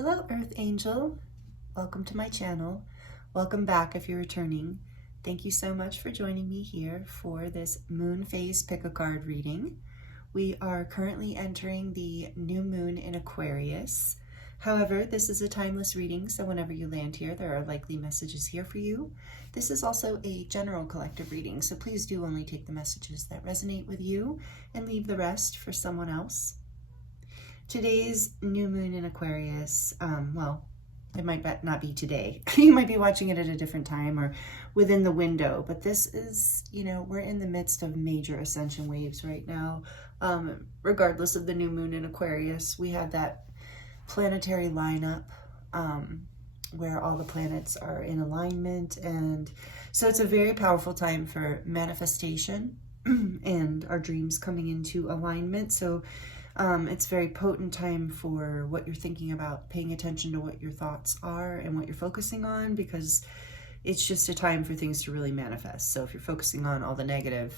Hello, Earth Angel. Welcome to my channel. Welcome back if you're returning. Thank you so much for joining me here for this moon phase pick a card reading. We are currently entering the new moon in Aquarius. However, this is a timeless reading, so whenever you land here, there are likely messages here for you. This is also a general collective reading, so please do only take the messages that resonate with you and leave the rest for someone else. Today's new moon in Aquarius, well, it might not be today. You might be watching it at a different time or within the window, but this is, we're in the midst of major ascension waves right now. Regardless of the new moon in Aquarius, we have that planetary lineup where all the planets are in alignment. And so it's a very powerful time for manifestation and our dreams coming into alignment. So it's a very potent time for what you're thinking about, paying attention to what your thoughts are and what you're focusing on, because it's just a time for things to really manifest. So if you're focusing on all the negative,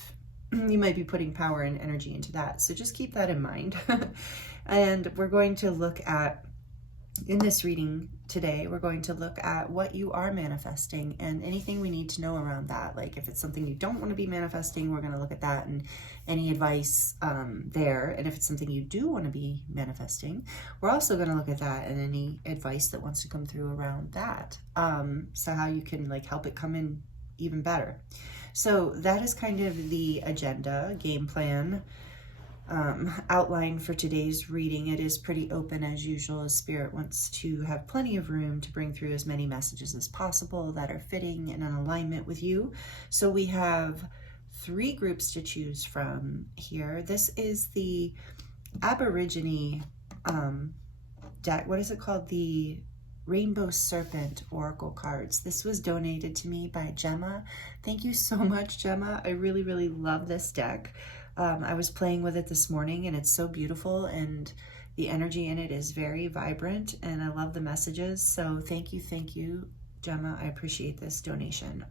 you might be putting power and energy into that. So just keep that in mind. And we're going to look at, in this reading today, we're going to look at what you are manifesting and anything we need to know around that. Like if it's something you don't want to be manifesting, we're going to look at that and any advice there. And if it's something you do want to be manifesting, we're also going to look at that and any advice that wants to come through around that. So how you can help it come in even better. So that is kind of the agenda, game plan, outline for today's reading. It is pretty open as usual, as Spirit wants to have plenty of room to bring through as many messages as possible that are fitting and in alignment with you. So we have 3 groups to choose from here. This is the Aborigine deck. What is it called? The Rainbow Serpent Oracle cards. This was donated to me by Gemma. Thank you so much, Gemma. I really, really love this deck. I was playing with it this morning and it's so beautiful and the energy in it is very vibrant and I love the messages. So thank you, Gemma. I appreciate this donation.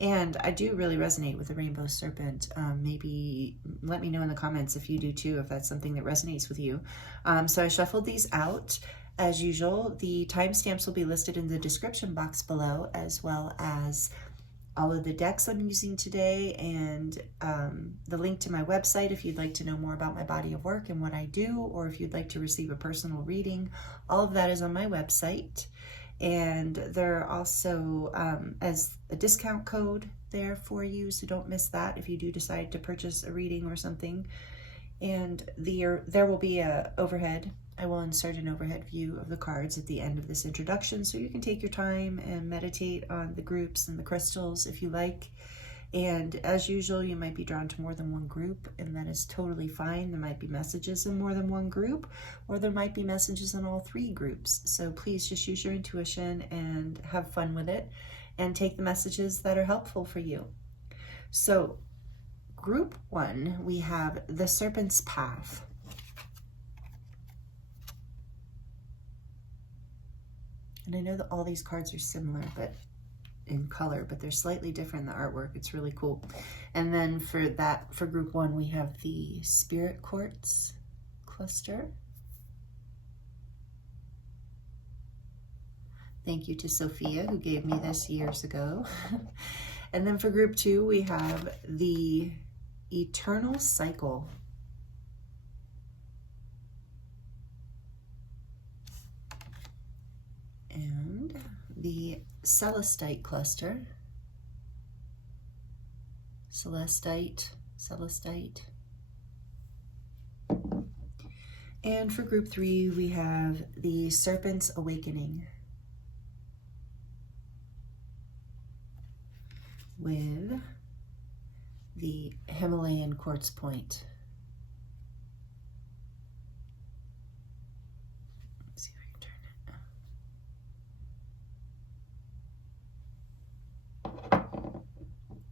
And I do really resonate with the Rainbow Serpent. Maybe let me know in the comments if you do too, if that's something that resonates with you. So I shuffled these out. As usual, the timestamps will be listed in the description box below, as well as all of the decks I'm using today and the link to my website if you'd like to know more about my body of work and what I do, or if you'd like to receive a personal reading. All of that is on my website. And there are also as a discount code there for you, so don't miss that if you do decide to purchase a reading or something. And there will be a overhead. I will insert an overhead view of the cards at the end of this introduction, so you can take your time and meditate on the groups and the crystals if you like. And as usual, you might be drawn to more than one group, and that is totally fine. There might be messages in more than one group, or there might be messages in all 3 groups. So please just use your intuition and have fun with it, and take the messages that are helpful for you. So group 1, we have the Serpent's Path. And I know that all these cards are similar, but in color, but they're slightly different in the artwork. It's really cool. And then for group 1, we have the Spirit Quartz cluster. Thank you to Sophia, who gave me this years ago. And then for group 2, we have the Eternal Cycle. And the Celestite cluster. Celestite. And for group 3, we have the Serpent's Awakening with the Himalayan quartz point. Let's see if I can turn it.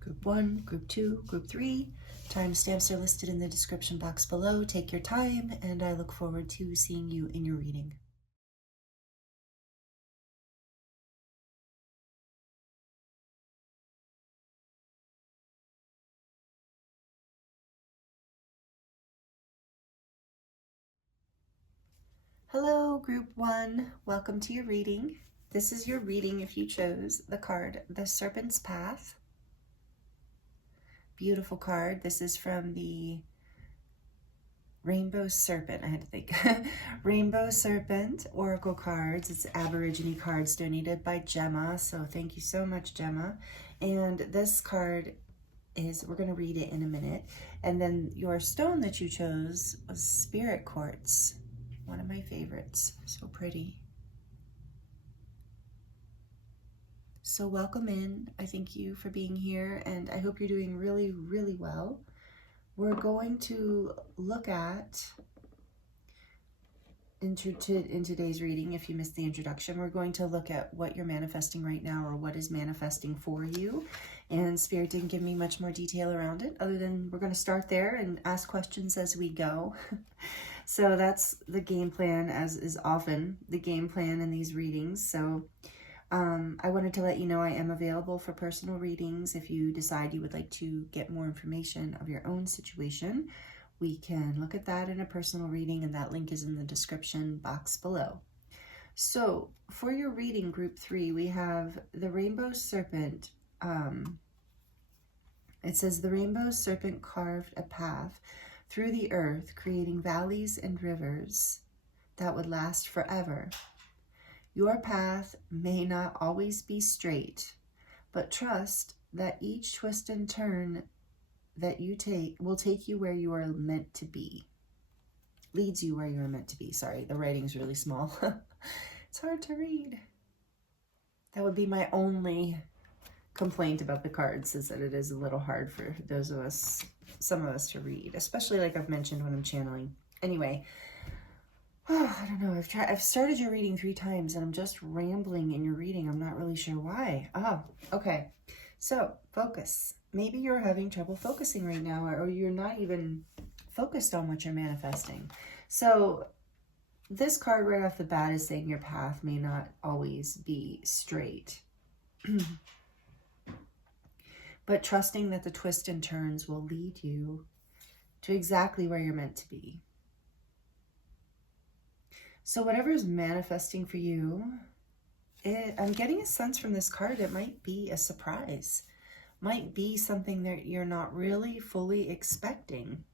Group 1, group 2, group 3. Timestamps are listed in the description box below. Take your time, and I look forward to seeing you in your reading. Hello, Group 1. Welcome to your reading. This is your reading if you chose the card, The Serpent's Path. Beautiful card. This is from the Rainbow Serpent, I had to think. Rainbow Serpent Oracle cards. It's Aborigine cards donated by Gemma. So thank you so much, Gemma. And this card is, we're going to read it in a minute. And then your stone that you chose was Spirit Quartz. One of my favorites. So pretty. So welcome in. I thank you for being here, and I hope you're doing really, really well. We're going to look at, in today's reading, if you missed the introduction, we're going to look at what you're manifesting right now, or what is manifesting for you. And Spirit didn't give me much more detail around it, other than we're going to start there and ask questions as we go. So that's the game plan, as is often the game plan in these readings. So I wanted to let you know I am available for personal readings. If you decide you would like to get more information of your own situation, we can look at that in a personal reading, and that link is in the description box below. So for your reading, Group 3, we have the Rainbow Serpent. It says, the Rainbow Serpent carved a path through the earth, creating valleys and rivers that would last forever. Your path may not always be straight, but trust that each twist and turn that you take will take you where you are meant to be. Leads you where you are meant to be. Sorry, the writing's really small. It's hard to read. That would be my only complaint about the cards, is that it is a little hard for those of us, some of us, to read, especially like I've mentioned when I'm channeling. Anyway, I don't know. I've started your reading 3 times and I'm just rambling in your reading. I'm not really sure why. Oh, okay. So focus. Maybe you're having trouble focusing right now, or you're not even focused on what you're manifesting. So this card right off the bat is saying your path may not always be straight, but trusting that the twists and turns will lead you to exactly where you're meant to be. So whatever is manifesting for you, I'm getting a sense from this card, it might be a surprise. Might be something that you're not really fully expecting.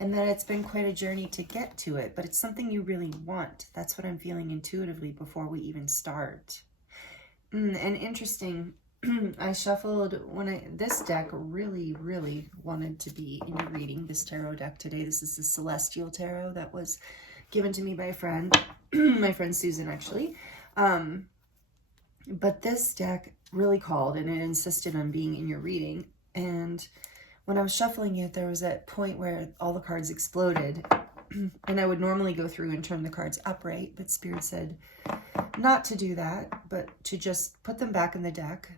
And that it's been quite a journey to get to it, but it's something you really want. That's what I'm feeling intuitively before we even start. And interesting, I shuffled this deck really, really wanted to be in your reading, this tarot deck today. This is the Celestial Tarot that was given to me by a friend, my friend Susan, actually. But this deck really called, and it insisted on being in your reading. And when I was shuffling it, there was that point where all the cards exploded. And I would normally go through and turn the cards upright, but Spirit said not to do that, but to just put them back in the deck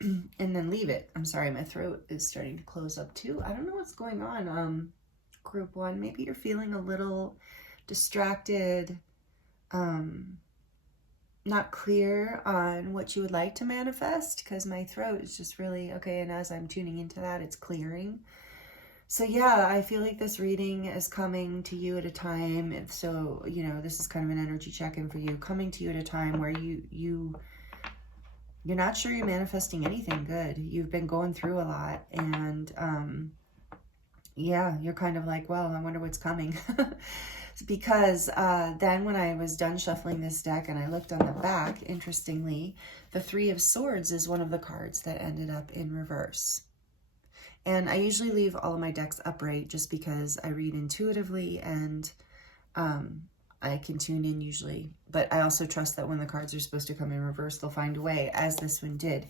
and then leave it. I'm sorry, my throat is starting to close up too. I don't know what's going on, Group 1. Maybe you're feeling a little distracted, not clear on what you would like to manifest, because my throat is just really, okay, and as I'm tuning into that, it's clearing. So yeah, I feel like this reading is coming to you at a time, so, you know, this is kind of an energy check-in for you, coming to you at a time where you're not sure you're manifesting anything good. You've been going through a lot, and yeah, you're kind of like, well, I wonder what's coming. Because then when I was done shuffling this deck and I looked on the back, interestingly, the 3 of Swords is one of the cards that ended up in reverse. And I usually leave all of my decks upright just because I read intuitively, and I can tune in usually. But I also trust that when the cards are supposed to come in reverse, they'll find a way, as this one did.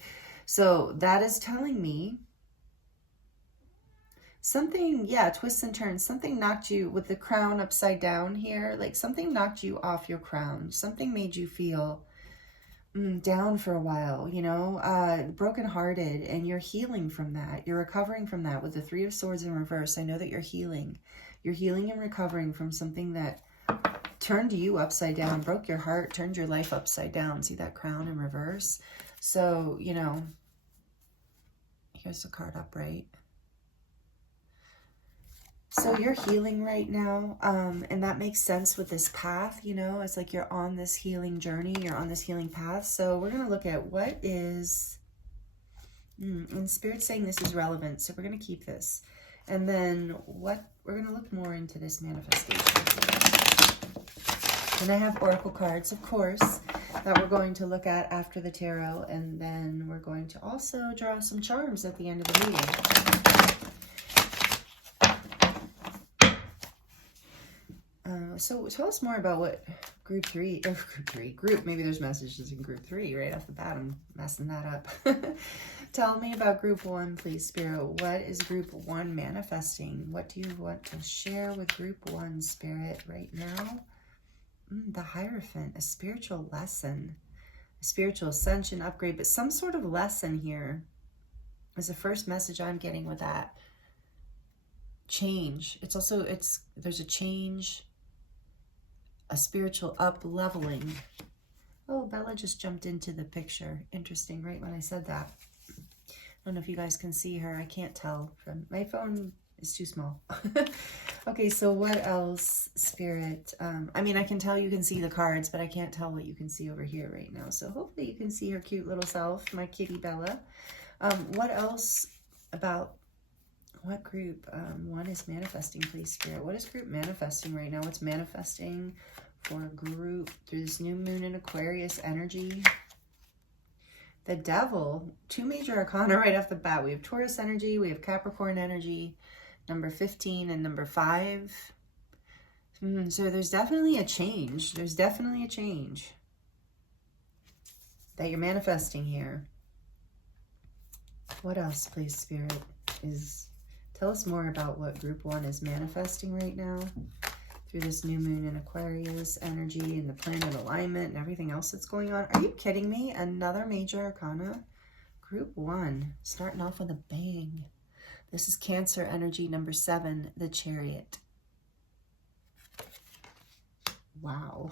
So that is telling me something, yeah, twists and turns. Something knocked you with the crown upside down here. Like something knocked you off your crown. Something made you feel down for a while, you know, brokenhearted, and you're healing from that. You're recovering from that with the 3 of Swords in reverse. I know that you're healing. You're healing and recovering from something that turned you upside down, broke your heart, turned your life upside down. See that crown in reverse? So, you know, here's the card upright. So you're healing right now, and that makes sense with this path, you know, it's like you're on this healing journey, you're on this healing path. So we're going to look at what is, and Spirit's saying this is relevant, so we're going to keep this. And then what, we're going to look more into this manifestation. And I have oracle cards, of course, that we're going to look at after the tarot, and then we're going to also draw some charms at the end of the reading. So tell us more about what group three, maybe there's messages in group 3 right off the bat. I'm messing that up. Tell me about group 1, please, Spirit. What is group 1 manifesting? What do you want to share with group 1, Spirit, right now? The Hierophant, a spiritual lesson, a spiritual ascension, upgrade, but some sort of lesson here is the first message I'm getting with that. Change. It's also, there's a change, a spiritual up-leveling. Oh, Bella just jumped into the picture. Interesting, right when I said that. I don't know if you guys can see her. I can't tell. From my phone is too small. Okay, so what else, Spirit? I mean, I can tell you can see the cards, but I can't tell what you can see over here right now. So hopefully you can see her cute little self, my kitty Bella. What else about what group 1 is manifesting, please, Spirit? What is group manifesting right now? What's manifesting for a group through this new moon in Aquarius energy? The Devil, 2 major arcana right off the bat. We have Taurus energy, we have Capricorn energy, number 15 and number 5. So there's definitely a change. There's definitely a change that you're manifesting here. What else, please, Spirit? Tell us more about what group 1 is manifesting right now through this new moon in Aquarius energy and the planet alignment and everything else that's going on. Are you kidding me? Another major arcana? Group 1, starting off with a bang. This is Cancer energy, number 7, the Chariot. Wow.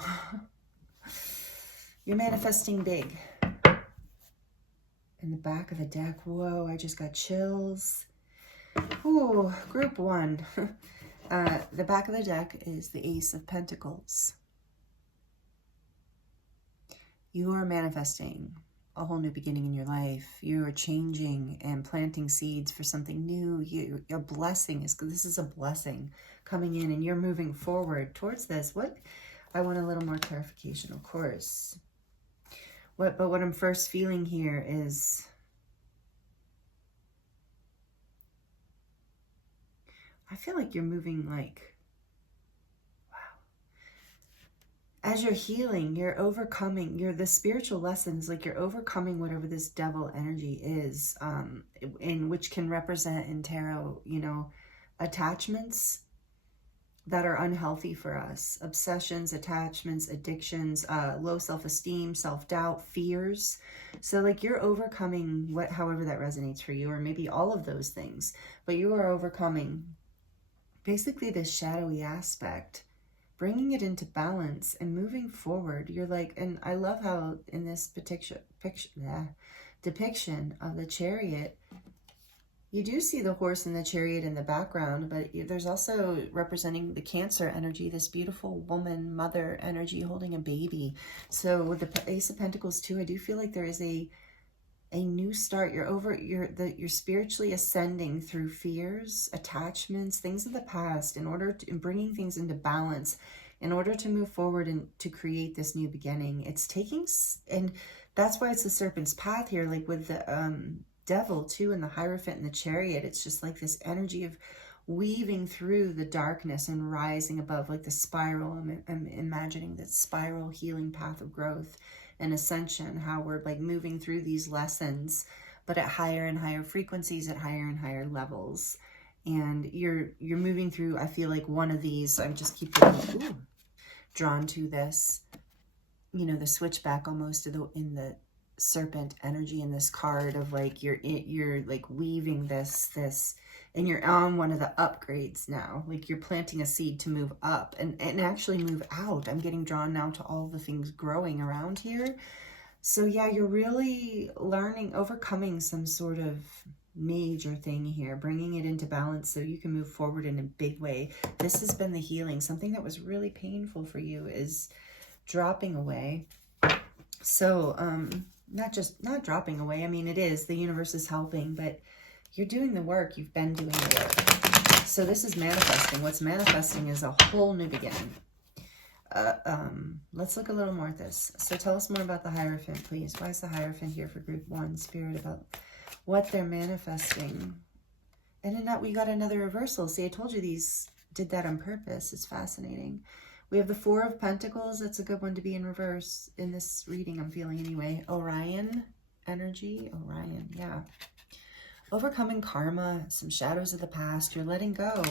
You're manifesting big. In the back of the deck, whoa, I just got chills. Ooh, group 1. The back of the deck is the Ace of Pentacles. You are manifesting a whole new beginning in your life. You are changing and planting seeds for something new. Your blessing this is a blessing coming in, and you're moving forward towards this. What? I want a little more clarification, of course. But what I'm first feeling here is, I feel like you're moving like, wow. As you're healing, you're overcoming, the spiritual lessons, like you're overcoming whatever this devil energy is, in which can represent in tarot, you know, attachments that are unhealthy for us, obsessions, attachments, addictions, low self-esteem, self-doubt, fears. So like you're overcoming however that resonates for you, or maybe all of those things, but you are overcoming basically this shadowy aspect, bringing it into balance and moving forward. You're like, and I love how in this depiction of the Chariot, you do see the horse and the chariot in the background, but there's also representing the Cancer energy, this beautiful woman, mother energy holding a baby. So with the Ace of Pentacles too, I do feel like there is a new start. You're spiritually ascending through fears, attachments, things of the past, in bringing things into balance, in order to move forward and to create this new beginning. It's taking, and that's why it's the Serpent's Path here, like with the Devil too, and the Hierophant and the Chariot. It's just like this energy of weaving through the darkness and rising above, like the spiral. I'm imagining that spiral healing path of growth and ascension, how we're like moving through these lessons, but at higher and higher frequencies, at higher and higher levels. And you're moving through, I feel like one of these, I just keep getting drawn to this, you know, the switchback almost in the Serpent energy in this card of like you're like weaving this, and you're on one of the upgrades now. Like you're planting a seed to move up and actually move out. I'm getting drawn now to all the things growing around here. So yeah, you're really learning, overcoming some sort of major thing here, bringing it into balance so you can move forward in a big way. This has been the healing. Something that was really painful for you is dropping away. So, not dropping away. I mean, it is. The universe is helping, but you're doing the work. You've been doing the work. So this is manifesting. What's manifesting is a whole new beginning. Let's look a little more at this. So tell us more about the Hierophant, please. Why is the Hierophant here for group 1, Spirit, about what they're manifesting? And in that, we got another reversal. See, I told you these did that on purpose. It's fascinating. We have the 4 of Pentacles. That's a good one to be in reverse in this reading, I'm feeling anyway. Orion energy. Orion, yeah. Overcoming karma, some shadows of the past. You're letting go.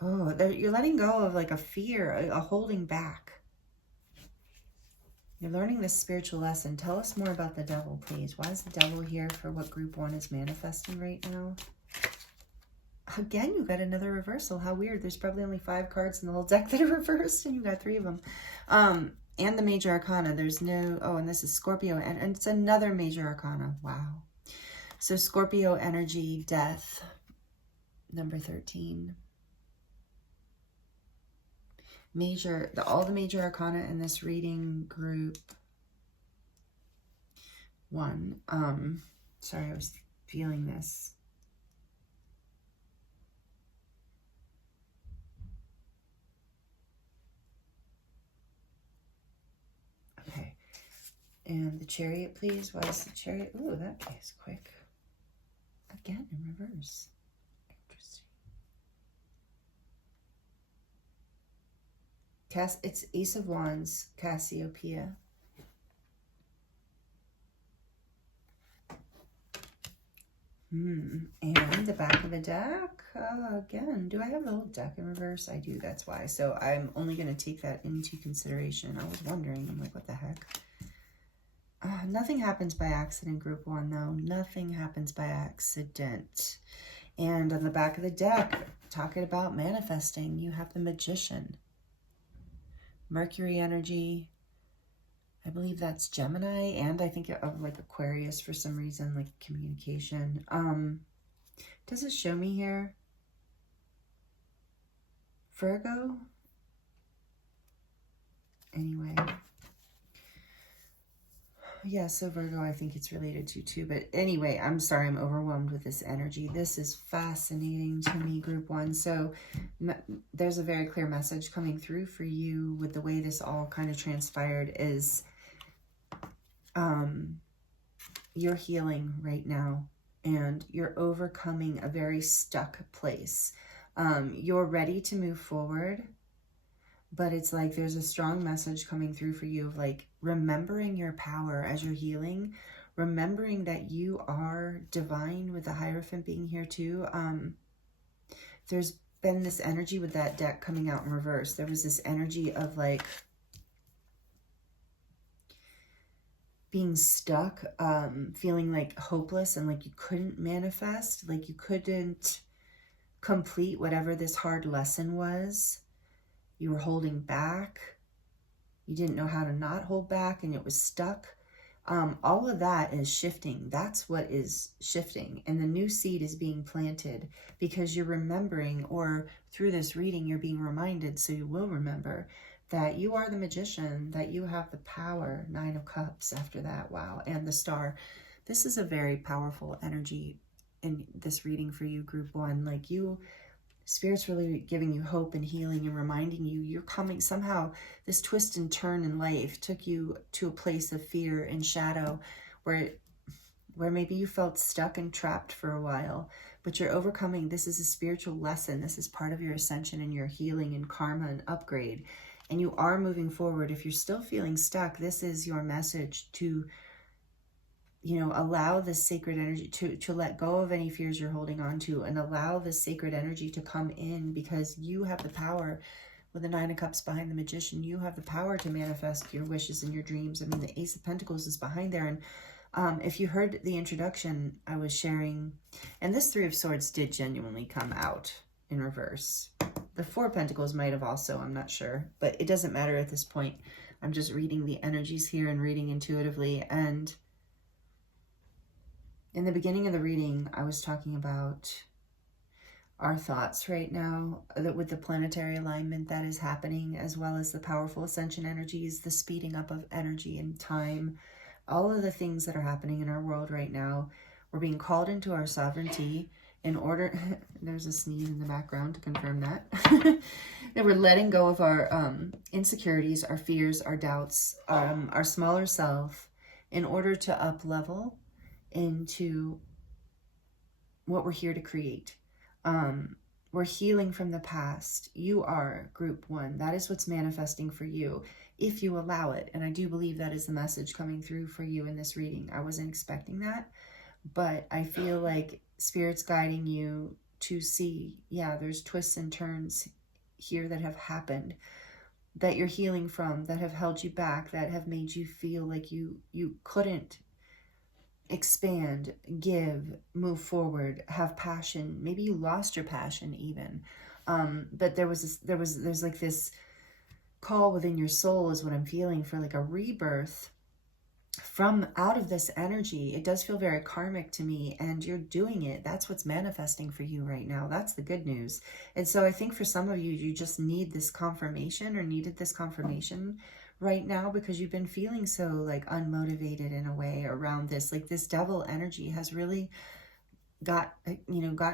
Oh, you're letting go of like a fear, a holding back. You're learning this spiritual lesson. Tell us more about the Devil, please. Why is the Devil here for what group 1 is manifesting right now? Again, you got another reversal. How weird. There's probably only 5 cards in the whole deck that are reversed, and you got 3 of them. And the Major Arcana. There's no... Oh, and this is Scorpio. And it's another Major Arcana. Wow. So Scorpio energy, death, number 13. All the Major Arcana in this reading, group 1. Sorry, I was feeling this. Okay. And the Chariot, please. Why is the Chariot? Ooh, that is quick. Again, in reverse. Interesting. It's Ace of Wands, Cassiopeia. And the back of the deck, again, do I have the whole deck in reverse? I do, that's why. So I'm only going to take that into consideration. I was wondering, I'm like, what the heck? Nothing happens by accident, group 1, though. Nothing happens by accident. And on the back of the deck, talking about manifesting, you have the Magician. Mercury energy, I believe that's Gemini, and I think of like Aquarius for some reason, like communication. Does it show me here? Virgo? Anyway. Yeah, so Virgo I think it's related to too. But anyway, I'm sorry, I'm overwhelmed with this energy. This is fascinating to me, group 1. So there's a very clear message coming through for you with the way this all kind of transpired is you're healing right now and you're overcoming a very stuck place. You're ready to move forward. But it's like there's a strong message coming through for you of like remembering your power as you're healing, remembering that you are divine with the Hierophant being here too. There's been this energy with that deck coming out in reverse. There was this energy of like being stuck, feeling like hopeless and like you couldn't manifest, like you couldn't complete whatever this hard lesson was. You were holding back. You didn't know how to not hold back and it was stuck. All of that is shifting. That's what is shifting. And the new seed is being planted because you're remembering, or through this reading, you're being reminded, so you will remember that you are the Magician, that you have the power. 9 of Cups after that. Wow. And the Star. This is a very powerful energy in this reading for you, group 1. Like Spirit's really giving you hope and healing and reminding you you're coming. Somehow this twist and turn in life took you to a place of fear and shadow where maybe you felt stuck and trapped for a while, but you're overcoming. This is a spiritual lesson. This is part of your ascension and your healing and karma and upgrade. And you are moving forward. If you're still feeling stuck, this is your message to allow this sacred energy to let go of any fears you're holding on to and allow this sacred energy to come in, because you have the power. With the 9 of Cups behind the Magician, you have the power to manifest your wishes and your dreams. I mean, the Ace of Pentacles is behind there. And if you heard the introduction, I was sharing, and this 3 of Swords did genuinely come out in reverse. The 4 of Pentacles might have also, I'm not sure, but it doesn't matter at this point. I'm just reading the energies here and reading intuitively. And In the beginning of the reading, I was talking about our thoughts right now, that with the planetary alignment that is happening, as well as the powerful ascension energies, the speeding up of energy and time, all of the things that are happening in our world right now. We're being called into our sovereignty in order, there's a sneeze in the background to confirm that, that we're letting go of our insecurities, our fears, our doubts, our smaller self, in order to up level into what we're here to create. We're healing from the past. You are group 1. That is what's manifesting for you, if you allow it. And I do believe that is the message coming through for you in this reading. I wasn't expecting that, but I feel like Spirit's guiding you to see, yeah, there's twists and turns here that have happened, that you're healing from, that have held you back, that have made you feel like you couldn't expand, give, move forward, have passion. Maybe you lost your passion even. But there's like this call within your soul is what I'm feeling, for like a rebirth from out of this energy. It does feel very karmic to me, and you're doing it. That's what's manifesting for you right now. That's the good news. And so I think for some of you, you just need this confirmation, or needed this confirmation right now, because you've been feeling so like unmotivated in a way around this. Like this devil energy has really got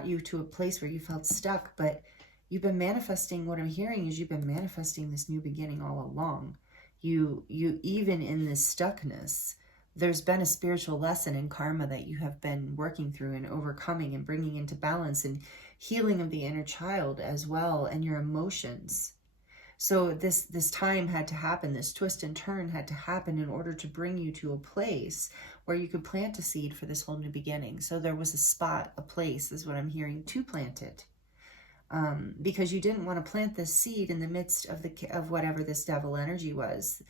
you to a place where you felt stuck, but you've been manifesting. What I'm hearing is you've been manifesting this new beginning all along. You even in this stuckness, there's been a spiritual lesson in karma that you have been working through and overcoming and bringing into balance, and healing of the inner child as well, and your emotions. So this time had to happen, this twist and turn had to happen in order to bring you to a place where you could plant a seed for this whole new beginning. So there was a spot, a place, is what I'm hearing, to plant it. Because you didn't want to plant this seed in the midst of whatever this devil energy was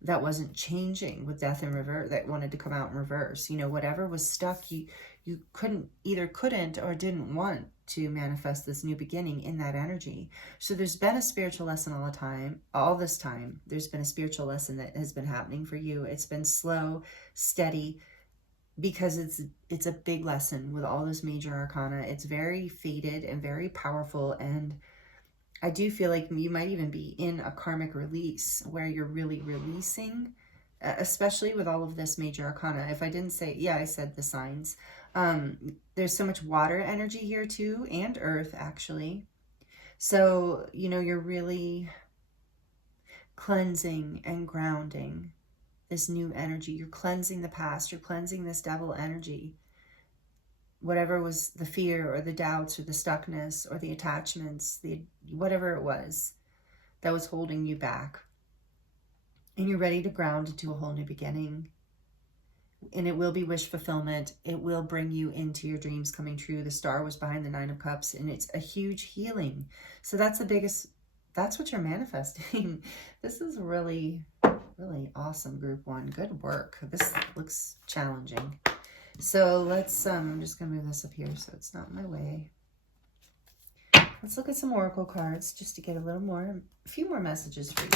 that wasn't changing, with death in reverse, that wanted to come out in reverse. Whatever was stuck, you couldn't or didn't want to manifest this new beginning in that energy. So there's been a spiritual lesson all this time. There's been a spiritual lesson that has been happening for you. It's been slow, steady, because it's a big lesson with all this major arcana. It's very fated and very powerful, and I do feel like you might even be in a karmic release where you're really releasing, especially with all of this major arcana. If I didn't say, yeah, I said the signs. There's so much water energy here too, and earth actually. So, you're really cleansing and grounding this new energy. You're cleansing the past. You're cleansing this devil energy. Whatever was the fear or the doubts or the stuckness or the attachments, whatever it was that was holding you back. And you're ready to ground into a whole new beginning. And it will be wish fulfillment. It will bring you into your dreams coming true. The star was behind the 9 of Cups, and it's a huge healing. So that's what you're manifesting. This is really, really awesome, group 1. Good work. This looks challenging. So let's, I'm just going to move this up here so it's not in my way. Let's look at some oracle cards just to get a few more messages for you.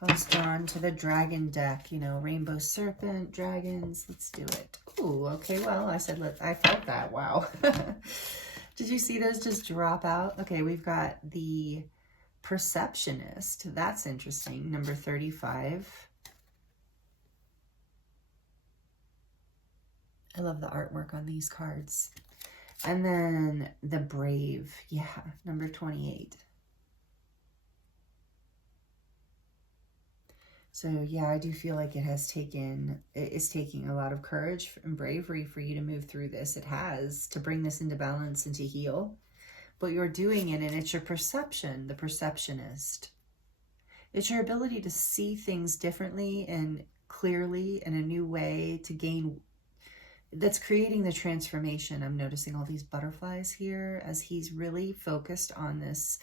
I was drawn to the dragon deck, rainbow serpent, dragons. Let's do it. Ooh, okay, well, I felt that. Wow. Did you see those just drop out? Okay, we've got the perceptionist. That's interesting. Number 35. I love the artwork on these cards. And then the brave. Yeah, number 28. So yeah, I do feel like it's taking a lot of courage and bravery for you to move through this. It has, to bring this into balance and to heal. But you're doing it, and it's your perception, the perceptionist. It's your ability to see things differently and clearly in a new way, to gain, that's creating the transformation. I'm noticing all these butterflies here as he's really focused on this,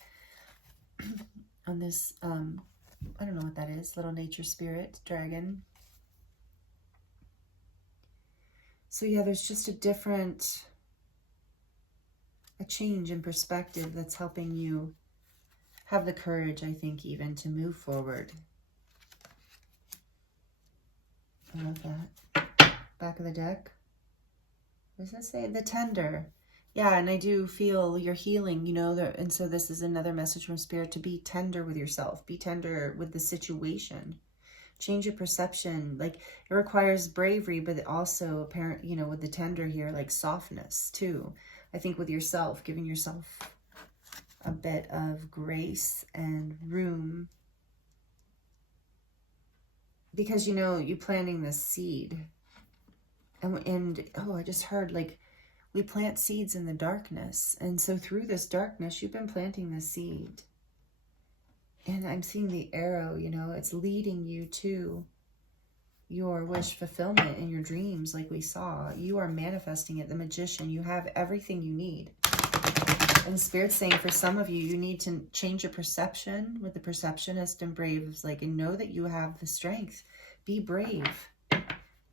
I don't know what that is, little nature spirit, dragon. So yeah, there's just a change in perspective that's helping you have the courage, I think, even to move forward. I love that. back of the deck. What does that say? The tender. Yeah, and I do feel you're healing, you know, and so this is another message from Spirit to be tender with yourself. Be tender with the situation. Change your perception. Like, it requires bravery, but it also, apparent, you know, with the tender here, like softness too. I think with yourself, giving yourself a bit of grace and room. Because, you know, you planting this seed. And oh, I just heard, like, we plant seeds in the darkness. And so through this darkness, you've been planting the seed. And I'm seeing the arrow, you know, it's leading you to your wish fulfillment and your dreams, like we saw. You are manifesting it, the magician. You have everything you need. And Spirit's saying for some of you, you need to change your perception with the perceptionist and brave. Like, and know that you have the strength. Be brave.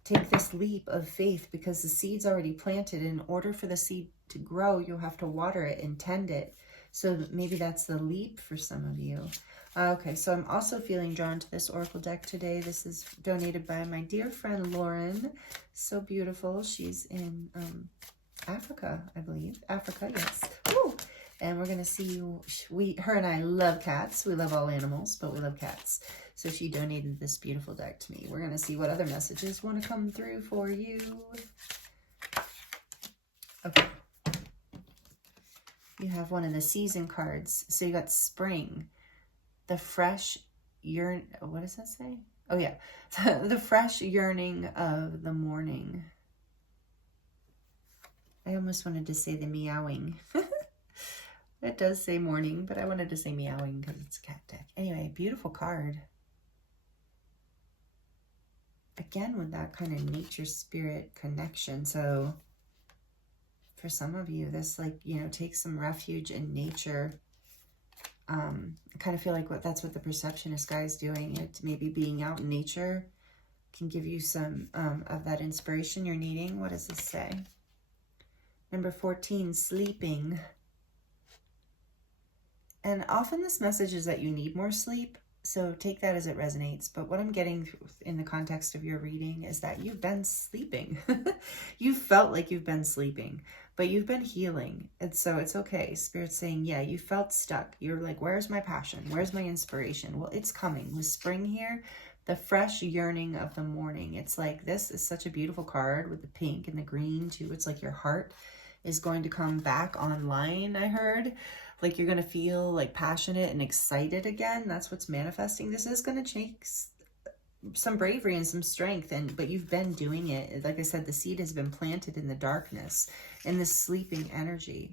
Take this leap of faith, because the seed's already planted. In order for the seed to grow, you'll have to water it and tend it. So maybe that's the leap for some of you. Okay, so I'm also feeling drawn to this oracle deck today. This is donated by my dear friend Lauren. So beautiful. She's in Africa, I believe. Africa, yes. Woo! And we're going to see, her and I love cats. We love all animals, but we love cats. So she donated this beautiful deck to me. We're going to see what other messages want to come through for you. Okay. You have one of the season cards. So you got spring, the fresh what does that say? Oh yeah, the fresh yearning of the morning. I almost wanted to say the meowing. It does say morning, but I wanted to say meowing because it's a cat deck. Anyway, beautiful card. Again, with that kind of nature spirit connection. So for some of you, this, like, you know, take some refuge in nature. I kind of feel like that's what the perceptionist guy is doing. It maybe being out in nature can give you some of that inspiration you're needing. What does this say? Number 14, sleeping. And often this message is that you need more sleep. So take that as it resonates. But what I'm getting in the context of your reading is that you've been sleeping. You felt like you've been sleeping, but you've been healing. And so it's okay. Spirit's saying, yeah, you felt stuck. You're like, where's my passion? Where's my inspiration? Well, it's coming. With spring here, the fresh yearning of the morning. It's like, this is such a beautiful card with the pink and the green too. It's like your heart is going to come back online, I heard. Like, you're going to feel like passionate and excited again. That's what's manifesting. This is going to take some bravery and some strength, but you've been doing it. Like I said, the seed has been planted in the darkness, in this sleeping energy.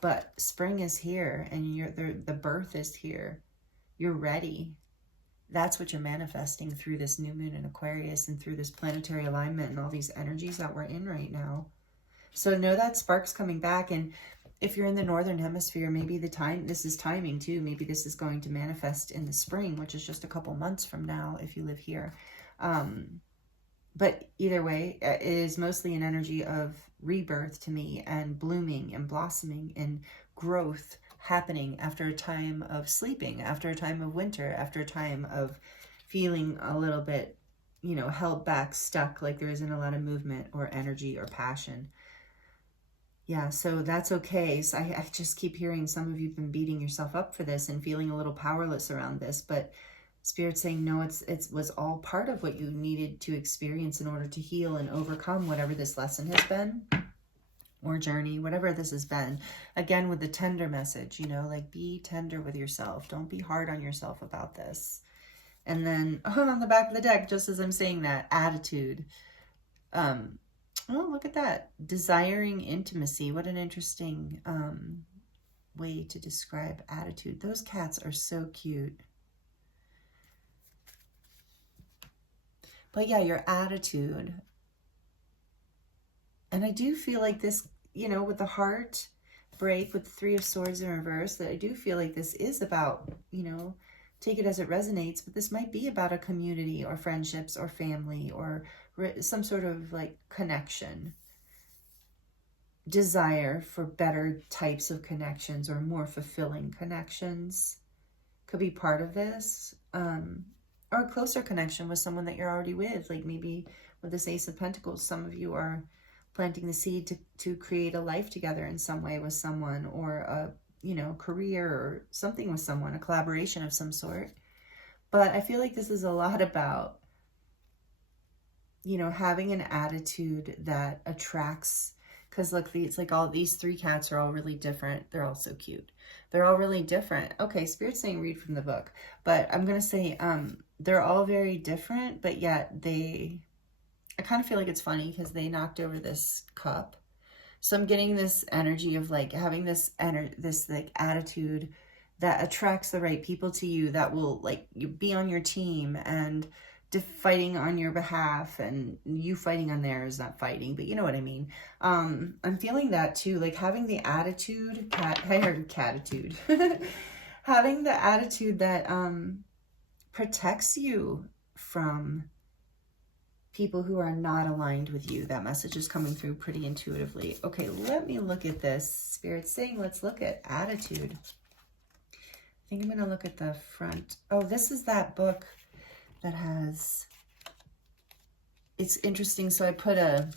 But spring is here, and the birth is here. You're ready. That's what you're manifesting through this new moon in Aquarius and through this planetary alignment and all these energies that we're in right now. So know that spark's coming back. And if you're in the northern hemisphere, maybe this is timing too. Maybe this is going to manifest in the spring, which is just a couple months from now if you live here. But either way, it is mostly an energy of rebirth to me, and blooming and blossoming and growth happening after a time of sleeping, after a time of winter, after a time of feeling a little bit, you know, held back, stuck, like there isn't a lot of movement or energy or passion. Yeah, so that's okay. So I just keep hearing some of you have been beating yourself up for this and feeling a little powerless around this, but Spirit's saying, no, it was all part of what you needed to experience in order to heal and overcome whatever this lesson has been, or journey, whatever this has been. Again, with the tender message, you know, like, be tender with yourself. Don't be hard on yourself about this. And then on the back of the deck, just as I'm saying that, attitude. Oh, look at that. Desiring intimacy. What an interesting way to describe attitude. Those cats are so cute. But yeah, your attitude. And I do feel like this, you know, with the heart break, with the 3 of Swords in reverse, that I do feel like this is about, you know, take it as it resonates, but this might be about a community or friendships or family or some sort of like connection. Desire for better types of connections or more fulfilling connections could be part of this. or a closer connection with someone that you're already with. Like maybe with this Ace of Pentacles, some of you are planting the seed to create a life together in some way with someone, or a, you know, career or something with someone, a collaboration of some sort. But I feel like this is a lot about, you know, having an attitude that attracts, because look, it's like all these three cats are all really different. They're all so cute. They're all really different. Okay, Spirit's saying read from the book, but I'm going to say they're all very different, but yet I kind of feel like it's funny because they knocked over this cup. So I'm getting this energy of like having this like attitude that attracts the right people to you, that will like be on your team and fighting on your behalf, and you fighting on theirs, not fighting, but you know what I mean. I'm feeling that too, like having the attitude, I heard catitude, having the attitude that protects you from people who are not aligned with you. That message is coming through pretty intuitively. Okay, let me look at this. Spirit's saying let's look at attitude. I think I'm going to look at the front. Oh, this is that book that has, it's interesting. So I put a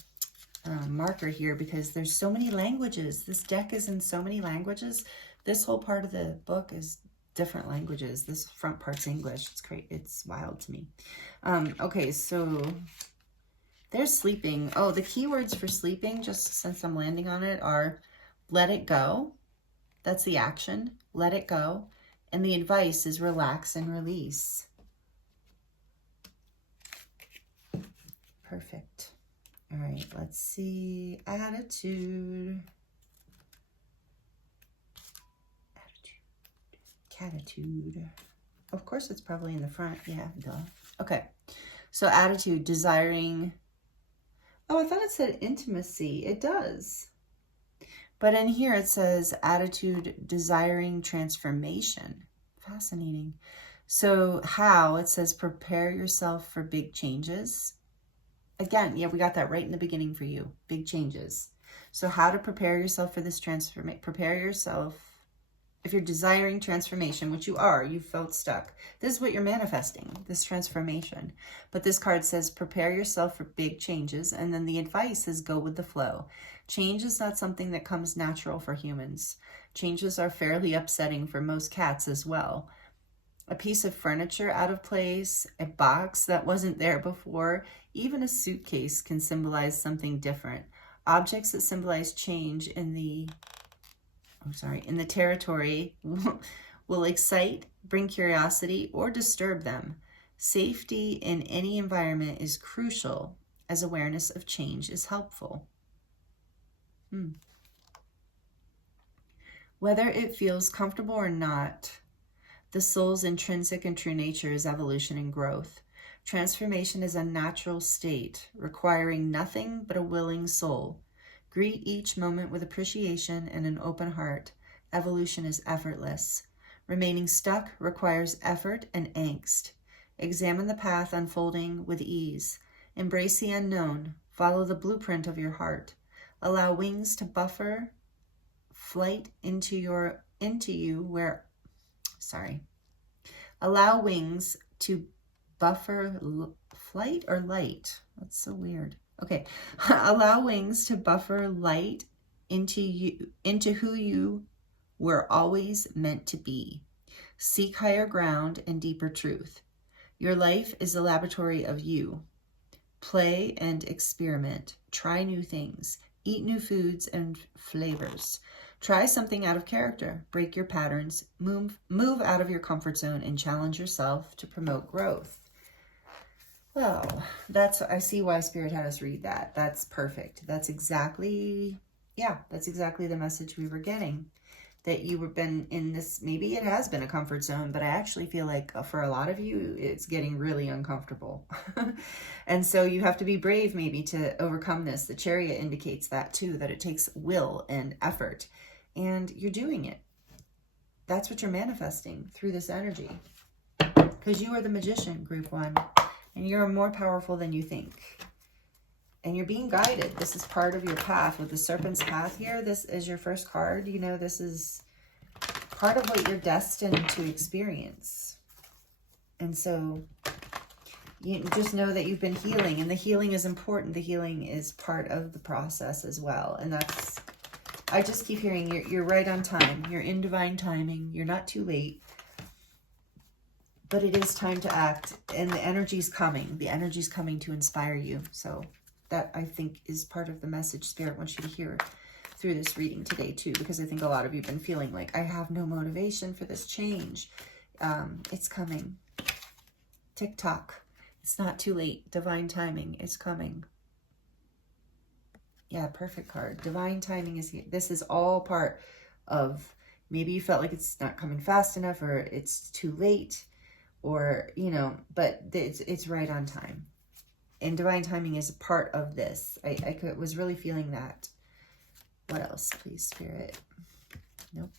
marker here because there's so many languages. This deck is in so many languages. This whole part of the book is different languages. This front part's English. It's great. It's wild to me. Okay, so there's sleeping. Oh, the keywords for sleeping, just since I'm landing on it, are let it go. That's the action. Let it go. And the advice is relax and release. Perfect. All right, let's see. Attitude. Catitude. Of course, it's probably in the front. Yeah, duh. Okay. So attitude, desiring. Oh, I thought it said intimacy. It does. But in here it says attitude, desiring transformation. Fascinating. So how? It says prepare yourself for big changes. Again, yeah, we got that right in the beginning for you. Big changes. So how to prepare yourself for this transformation. Prepare yourself. If you're desiring transformation, which you are, you felt stuck. This is what you're manifesting, this transformation. But this card says prepare yourself for big changes. And then the advice is go with the flow. Change is not something that comes natural for humans. Changes are fairly upsetting for most cats as well. A piece of furniture out of place, a box that wasn't there before, even a suitcase can symbolize something different. Objects that symbolize change in the territory will excite, bring curiosity, or disturb them. Safety in any environment is crucial, as awareness of change is helpful. Whether it feels comfortable or not, the soul's intrinsic and true nature is evolution and growth. Transformation is a natural state, requiring nothing but a willing soul. Greet each moment with appreciation and an open heart. Evolution is effortless. Remaining stuck requires effort and angst. Examine the path unfolding with ease. Embrace the unknown. Follow the blueprint of your heart. Allow wings to buffer flight Allow wings to buffer flight or light. That's so weird. Okay. Allow wings to buffer light into who you were always meant to be. Seek higher ground and deeper truth. Your life is a laboratory of you. Play and experiment. Try new things. Eat new foods and flavors. Try something out of character. Break your patterns. Move out of your comfort zone and challenge yourself to promote growth. Well, I see why Spirit had us read that. That's perfect. That's exactly the message we were getting. That you were been in this, maybe it has been a comfort zone, but I actually feel like for a lot of you, it's getting really uncomfortable. And so you have to be brave maybe to overcome this. The Chariot indicates that too, that it takes will and effort. And you're doing it. That's what you're manifesting through this energy. Because you are the Magician, Group 1. And you're more powerful than you think. And you're being guided. This is part of your path. With the Serpent's Path here, this is your first card. You know, this is part of what you're destined to experience. And so You just know that you've been healing, and the healing is important. The healing is part of the process as well. And that's, I just keep hearing you're right on time. You're in divine timing. You're not too late. But it is time to act, and the energy's coming. The energy's coming to inspire you. So that, I think, is part of the message Spirit wants you to hear through this reading today too, because I think a lot of you have been feeling like, I have no motivation for this change. It's coming. Tick-tock. It's not too late. Divine timing is coming. Yeah, perfect card. Divine timing is here. This is all part of, maybe you felt like it's not coming fast enough, or it's too late, or, you know, but it's right on time. And divine timing is a part of this. I was really feeling that. What else, please, Spirit? Nope.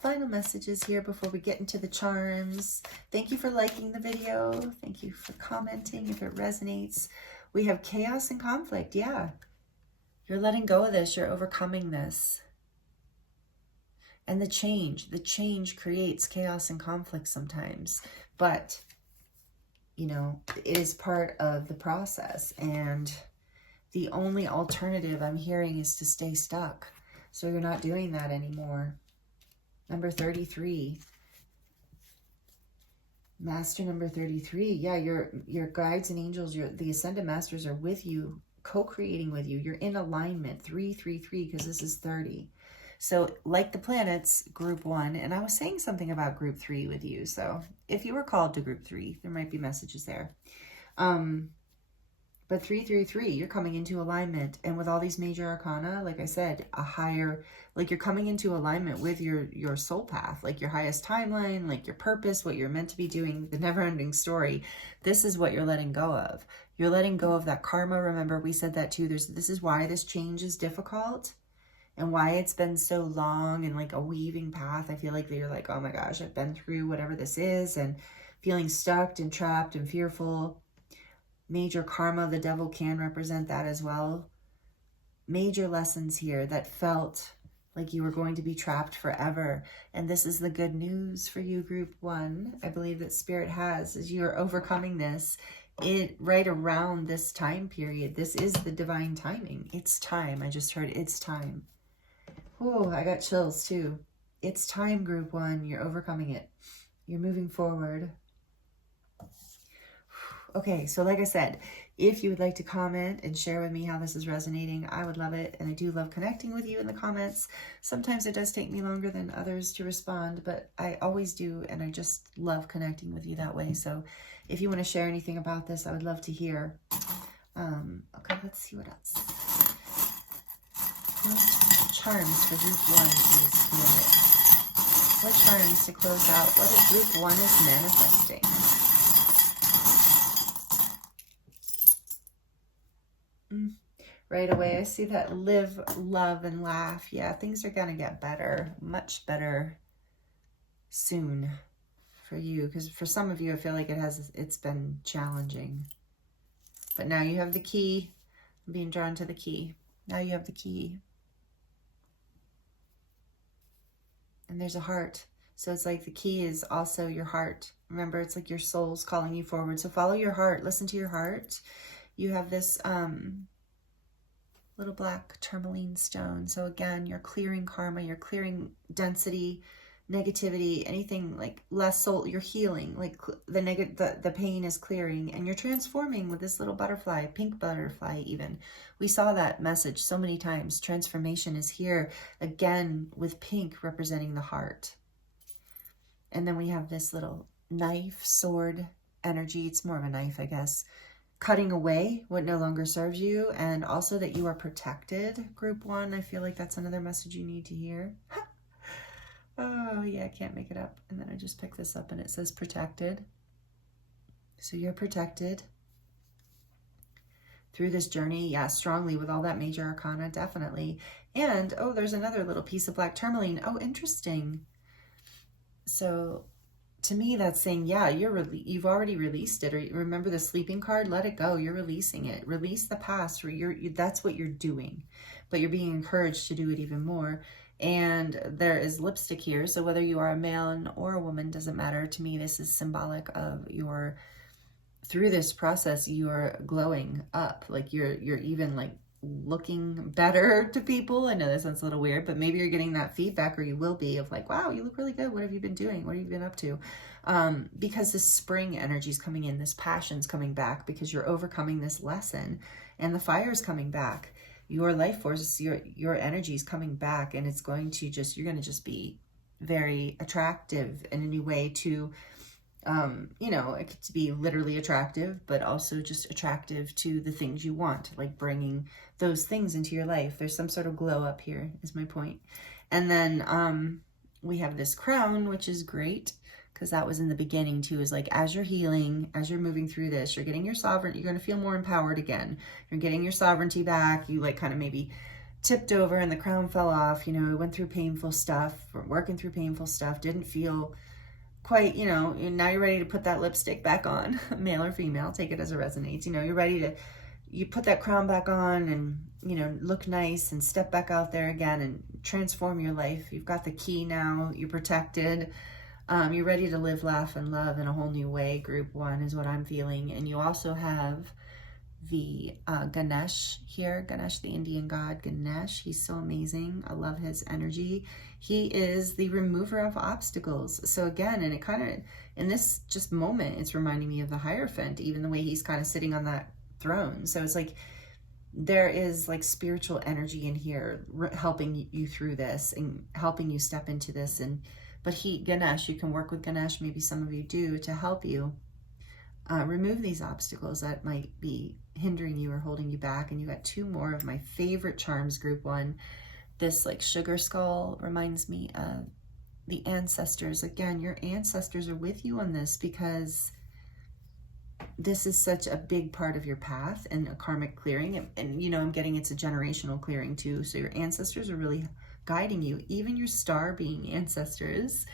Final messages here before we get into the charms. Thank you for liking the video. Thank you for commenting if it resonates. We have chaos and conflict. Yeah. You're letting go of this. You're overcoming this. And the change creates chaos and conflict sometimes. But, you know, it is part of the process. And the only alternative I'm hearing is to stay stuck. So you're not doing that anymore. Number 33. Master number 33. Yeah, your guides and angels, the Ascended Masters are with you, co-creating with you. You're in alignment. 333, because this is 30. So like the planets, group 1, and I was saying something about group 3 with you. So if you were called to group 3, there might be messages there. But 333, you're coming into alignment. And with all these major arcana, like I said, a higher, like you're coming into alignment with your soul path, like your highest timeline, like your purpose, what you're meant to be doing, the never-ending story. This is what you're letting go of. You're letting go of that karma. Remember, we said that too. This is why this change is difficult and why it's been so long and like a weaving path. I feel like you're like, oh my gosh, I've been through whatever this is, and feeling stuck and trapped and fearful. Major karma, the devil can represent that as well. Major lessons here that felt like you were going to be trapped forever. And this is the good news for you, group 1. I believe that Spirit has, as you are overcoming this, right around this time period. This is the divine timing. It's time. I just heard it's time. Oh, I got chills too. It's time, group 1. You're overcoming it. You're moving forward. Okay, so like I said, if you would like to comment and share with me how this is resonating, I would love it. And I do love connecting with you in the comments. Sometimes it does take me longer than others to respond, but I always do. And I just love connecting with you that way. So if you want to share anything about this, I would love to hear. Okay, let's see what else. What charms for group 1 is here? What charms to close out? What if group 1 is manifesting? Right away, I see that live, love, and laugh. Yeah, things are going to get better, much better soon for you. Because for some of you, I feel like it's been challenging. But now you have the key. I'm being drawn to the key. Now you have the key. And there's a heart. So it's like the key is also your heart. Remember, it's like your soul's calling you forward. So follow your heart. Listen to your heart. You have this little black tourmaline stone. So again, you're clearing karma, you're clearing density, negativity, anything like less soul, you're healing, like the pain is clearing, and you're transforming with this little butterfly, pink butterfly even. We saw that message so many times. Transformation is here again with pink representing the heart. And then we have this little knife, sword energy. It's more of a knife, I guess. Cutting away what no longer serves you, and also that you are protected, group 1. I feel like that's another message you need to hear. Oh, yeah, I can't make it up. And then I just picked this up and it says protected. So you're protected through this journey. Yeah, strongly with all that major arcana, definitely. And, oh, there's another little piece of black tourmaline. Oh, interesting. So to me, that's saying, yeah, you've already released it. Or remember the sleeping card? Let it go. You're releasing it. Release the past. That's what you're doing. But you're being encouraged to do it even more. And there is lipstick here. So whether you are a man or a woman, doesn't matter to me. This is symbolic of your, through this process, you're glowing up. Like you're even like looking better to people. I know that sounds a little weird, but maybe you're getting that feedback, or you will be, of like, wow, you look really good. What have you been doing? What have you been up to? Because this spring energy is coming in, this passion's coming back, because you're overcoming this lesson, and the fire is coming back. Your life force, your energy is coming back, and it's going to just, you're going to just be very attractive in a new way to, you know, it could be literally attractive, but also just attractive to the things you want, like bringing those things into your life. There's some sort of glow up here is my point. And then we have this crown, which is great, because that was in the beginning too, is like, as you're healing, as you're moving through this, you're getting your sovereignty, you're going to feel more empowered again. You're getting your sovereignty back. You like kind of maybe tipped over and the crown fell off, you know, went through painful stuff, working through painful stuff, didn't feel quite, you know, now you're ready to put that lipstick back on, male or female, take it as it resonates. You know, you're ready to, you put that crown back on and, you know, look nice and step back out there again and transform your life. You've got the key now, you're protected. You're ready to live, laugh, and love in a whole new way. Group 1 is what I'm feeling. And you also have the Ganesh here. Ganesh, the Indian god Ganesh. He's so amazing. I love his energy. He is the remover of obstacles. So again, and it kind of, in this just moment, it's reminding me of the Hierophant, even the way he's kind of sitting on that throne. So it's like, there is like spiritual energy in here helping you through this and helping you step into this. And but Ganesh, you can work with Ganesh, maybe some of you do, to help you remove these obstacles that might be hindering you or holding you back. And you got 2 more of my favorite charms, group 1. This like sugar skull reminds me of the ancestors. Again, your ancestors are with you on this, because this is such a big part of your path and a karmic clearing. And you know, I'm getting it's a generational clearing too. So your ancestors are really guiding you, even your star being ancestors,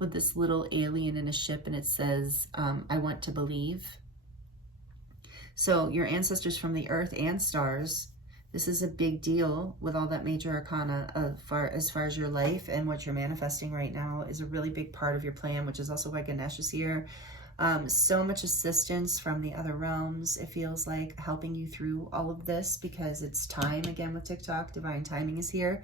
with this little alien in a ship, and it says, I want to believe. So your ancestors from the earth and stars, this is a big deal with all that major arcana as far as your life and what you're manifesting right now is a really big part of your plan, which is also why Ganesh is here. So much assistance from the other realms, it feels like, helping you through all of this, because it's time again with TikTok. Divine timing is here.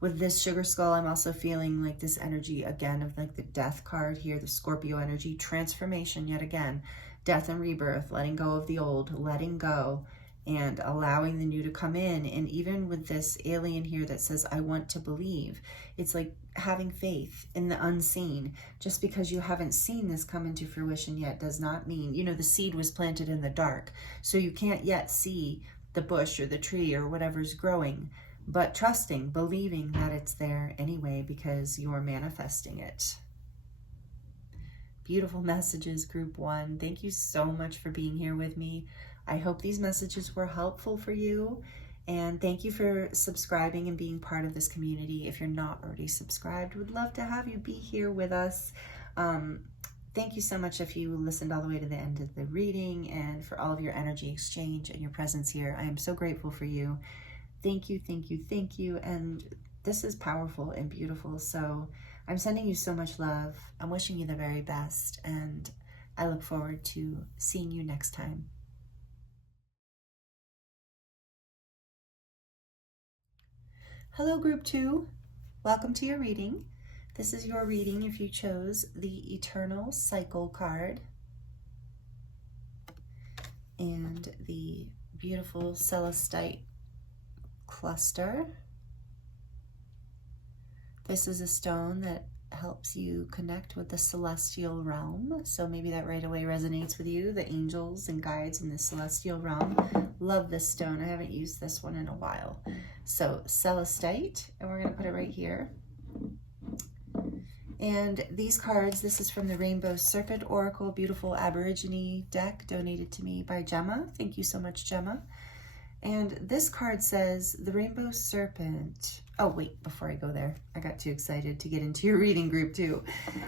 With this sugar skull, I'm also feeling like this energy again of like the death card here, the Scorpio energy, transformation yet again, death and rebirth, letting go of the old, letting go and allowing the new to come in. And even with this alien here that says, I want to believe, it's like having faith in the unseen. Just because you haven't seen this come into fruition yet does not mean, you know, the seed was planted in the dark, so you can't yet see the bush or the tree or whatever's growing, but trusting, believing that it's there anyway, because you're manifesting it. Beautiful messages, group 1. Thank you so much for being here with me. I hope these messages were helpful for you, and thank you for subscribing and being part of this community. If you're not already subscribed, would love to have you be here with us. Thank you so much if you listened all the way to the end of the reading, and for all of your energy exchange and your presence here. I am so grateful for you. Thank you, thank you, thank you. And this is powerful and beautiful. So I'm sending you so much love. I'm wishing you the very best, and I look forward to seeing you next time. Hello, group 2. Welcome to your reading. This is your reading if you chose the Eternal Cycle card and the beautiful Celestite cluster. This is a stone that helps you connect with the celestial realm. So maybe that right away resonates with you, the angels and guides in the celestial realm. Love this stone. I haven't used this one in a while. So Celestite, and we're going to put it right here. And these cards, this is from the Rainbow Serpent Oracle, beautiful Aborigine deck donated to me by Gemma. Thank you so much, Gemma. And this card says the Rainbow Serpent. Oh, wait, before I go there, I got too excited to get into your reading, group 2.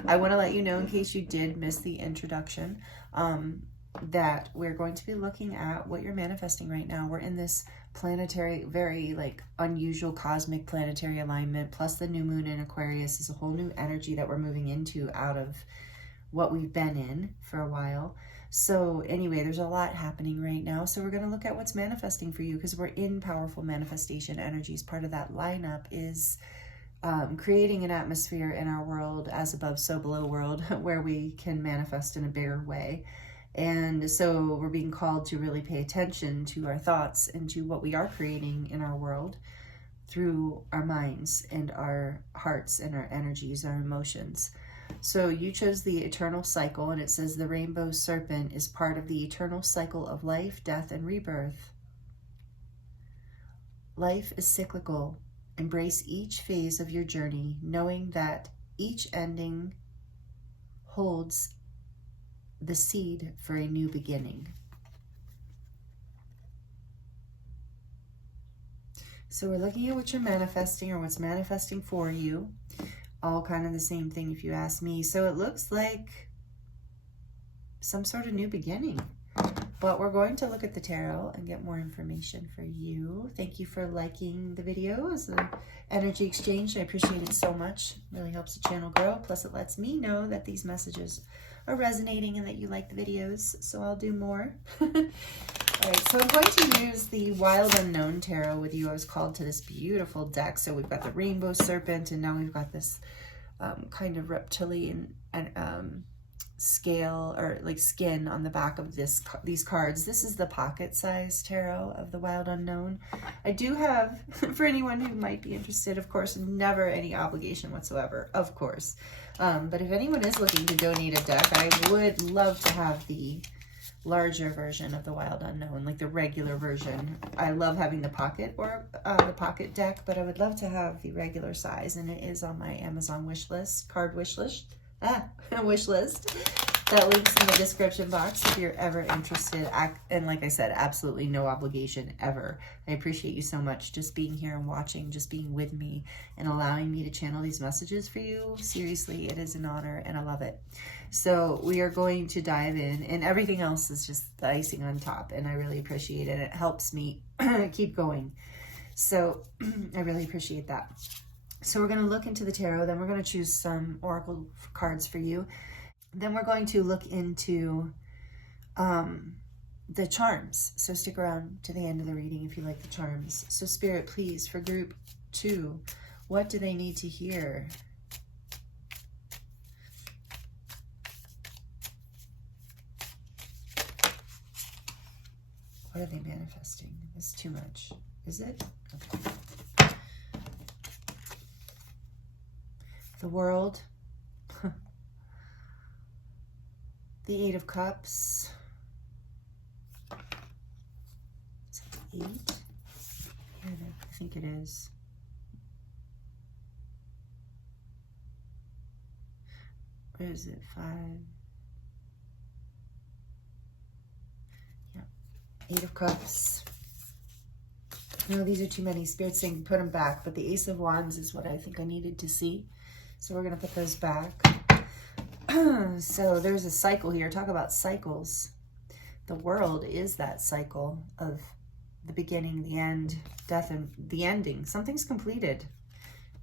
I want to let you know, in case you did miss the introduction, that we're going to be looking at what you're manifesting right now. We're in this planetary, very like unusual cosmic planetary alignment, plus the new moon in Aquarius is a whole new energy that we're moving into out of what we've been in for a while. So anyway, there's a lot happening right now. So we're going to look at what's manifesting for you, because we're in powerful manifestation energies. Part of that lineup is creating an atmosphere in our world, as above, so below world, where we can manifest in a bigger way. And so we're being called to really pay attention to our thoughts and to what we are creating in our world through our minds and our hearts and our energies, our emotions. So you chose the eternal cycle, and it says the rainbow serpent is part of the eternal cycle of life, death, and rebirth. Life is cyclical. Embrace each phase of your journey, knowing that each ending holds the seed for a new beginning. So we're looking at what you're manifesting, or what's manifesting for you. All kind of the same thing if you ask me. So it looks like some sort of new beginning. But we're going to look at the tarot and get more information for you. Thank you for liking the video as an energy exchange. I appreciate it so much. It really helps the channel grow. Plus it lets me know that these messages are resonating and that you like the videos. So I'll do more. All right, so I'm going to use the Wild Unknown Tarot with you. I was called to this beautiful deck. So we've got the Rainbow Serpent, and now we've got this kind of reptilian scale, or like skin on the back of these cards. This is the pocket size tarot of the Wild Unknown. I do have, for anyone who might be interested, of course, never any obligation whatsoever, of course. But if anyone is looking to donate a deck, I would love to have the larger version of the Wild Unknown, like the regular version. I love having the pocket or the pocket deck, but I would love to have the regular size, and it is on my Amazon wish list, wish list. That link's in the description box if you're ever interested. And like I said, absolutely no obligation ever. I appreciate you so much just being here and watching, just being with me and allowing me to channel these messages for you. Seriously, it is an honor and I love it. So we are going to dive in, and everything else is just the icing on top, and I really appreciate it. It helps me keep going. So I really appreciate that. So we're going to look into the tarot, then we're going to choose some oracle cards for you. Then we're going to look into the charms. So stick around to the end of the reading if you like the charms. So Spirit, please, for group 2, what do they need to hear? What are they manifesting? It's too much. Is it? Okay. The World. The 8 of Cups. Is that 8? Yeah, I think it is. Where is it? 5. Yeah. 8 of Cups. No, these are too many. Spirit's saying put them back, but the Ace of Wands is what I think I needed to see. So we're going to put those back. So there's a cycle here. Talk about cycles. The World is that cycle of the beginning, the end, death, and the ending. Something's completed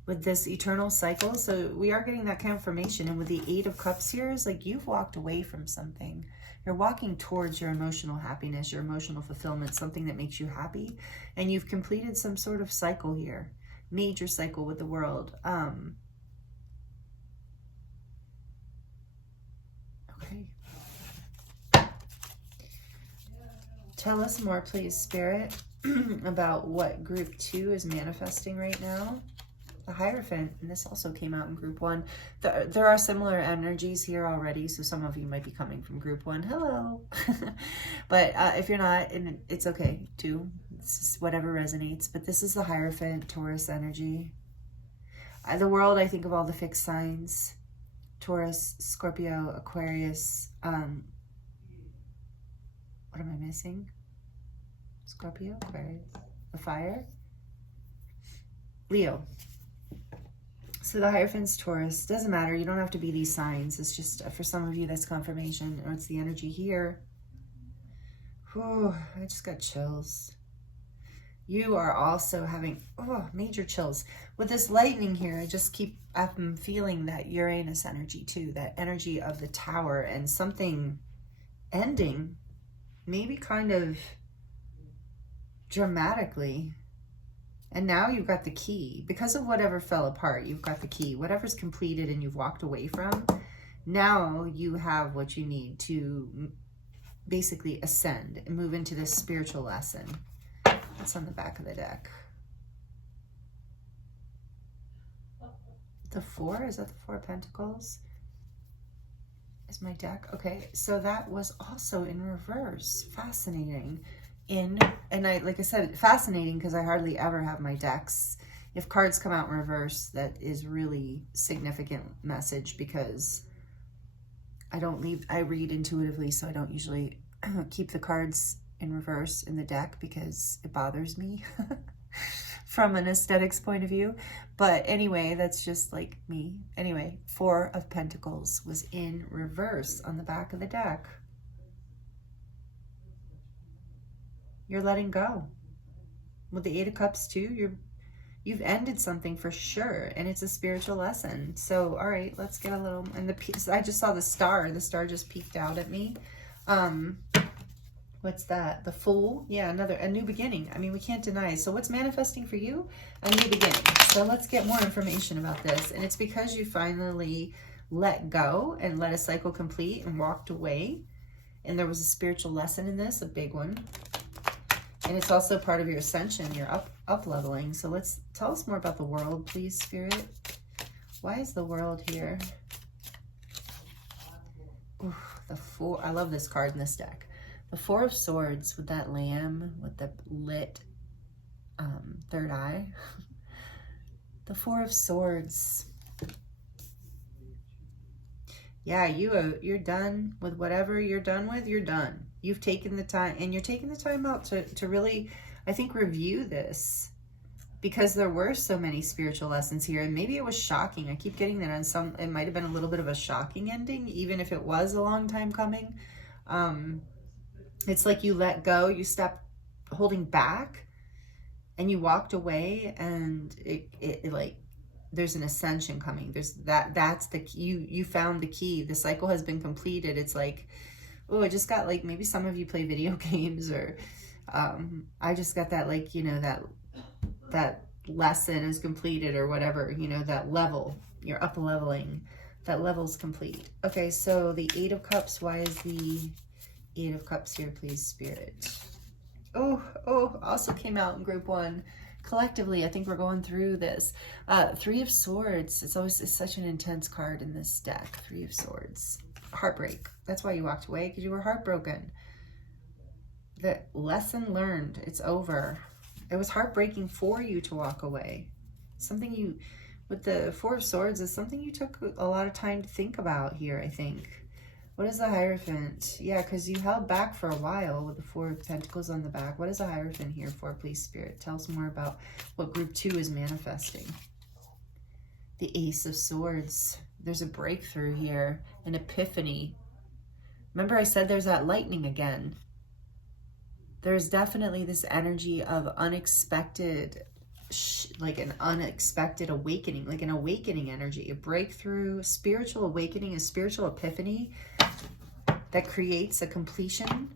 with this eternal cycle. So we are getting that confirmation. And with the 8 of Cups here, is like you've walked away from something. You're walking towards your emotional happiness, your emotional fulfillment, something that makes you happy. And you've completed some sort of cycle here. Major cycle with the World. Tell us more, please, Spirit, about what group 2 is manifesting right now. The Hierophant, and this also came out in group 1. There are similar energies here already, so some of you might be coming from group 1. Hello. But if you're not, and it's okay too. It's just whatever resonates. But this is the Hierophant, Taurus energy. The World, I think of all the fixed signs. Taurus, Scorpio, Aquarius. What am I missing? Scorpio, Aquarius, the fire, Leo. So the Hierophant's Taurus. Doesn't matter. You don't have to be these signs. It's just for some of you that's confirmation, or it's the energy here. Whew, I just got chills. You are also having major chills. With this lightning here, I'm feeling that Uranus energy too, that energy of the tower and something ending, maybe kind of dramatically. And now you've got the key. Because of whatever fell apart, you've got the key. Whatever's completed and you've walked away from, now you have what you need to basically ascend and move into this spiritual lesson. That's on the back of the deck. The 4, is that the 4 of Pentacles? Is my deck? Okay, so that was also in reverse. Fascinating. Like I said, fascinating because I hardly ever have my decks. If cards come out in reverse, that is really significant message, because I read intuitively, so I don't usually keep the cards in reverse in the deck because it bothers me from an aesthetics point of view. But anyway, that's just like me. Anyway, 4 of Pentacles was in reverse on the back of the deck. You're letting go. With the 8 of Cups too, you've ended something for sure, and it's a spiritual lesson. So, all right, let's get a little, and I just saw the star just peeked out at me. What's that? The Fool? Yeah, a new beginning. I mean, we can't deny. So what's manifesting for you? A new beginning. So let's get more information about this. And it's because you finally let go and let a cycle complete and walked away. And there was a spiritual lesson in this, a big one. And it's also part of your ascension, your up leveling. So tell us more about the world, please, Spirit. Why is the world here? Ooh, the 4. I love this card in this deck. The 4 of Swords with that lamb with the lit third eye. The 4 of Swords. Yeah, you're done with whatever you're done with. You're done. You've taken the time, and you're taking the time out to really, I think, review this, because there were so many spiritual lessons here, and maybe it was shocking. I keep getting that on some, it might have been a little bit of a shocking ending, even if it was a long time coming. It's like you let go, you stopped holding back, and you walked away, and it like, there's an ascension coming. That's the key. You found the key. The cycle has been completed. It's like, oh, I just got, like, maybe some of you play video games, or I just got that, like, you know, that lesson is completed, or whatever, you know, that level, you're up leveling, that level's complete. Okay, so the 8 of Cups, why is the 8 of Cups here, please, Spirit? Oh, also came out in group 1. Collectively, I think we're going through this. 3 of Swords, it's such an intense card in this deck. 3 of Swords. Heartbreak. That's why you walked away, because you were heartbroken. The lesson learned. It's over. It was heartbreaking for you to walk away. Something with the 4 of Swords, is something you took a lot of time to think about here, I think. What is the Hierophant? Yeah, because you held back for a while with the 4 of Pentacles on the back. What is the Hierophant here for, please, Spirit? Tell us more about what group 2 is manifesting. The Ace of Swords. There's a breakthrough here, an epiphany. Remember I said there's that lightning again. There's definitely this energy of unexpected, like an unexpected awakening, like an awakening energy, a breakthrough, spiritual awakening, a spiritual epiphany that creates a completion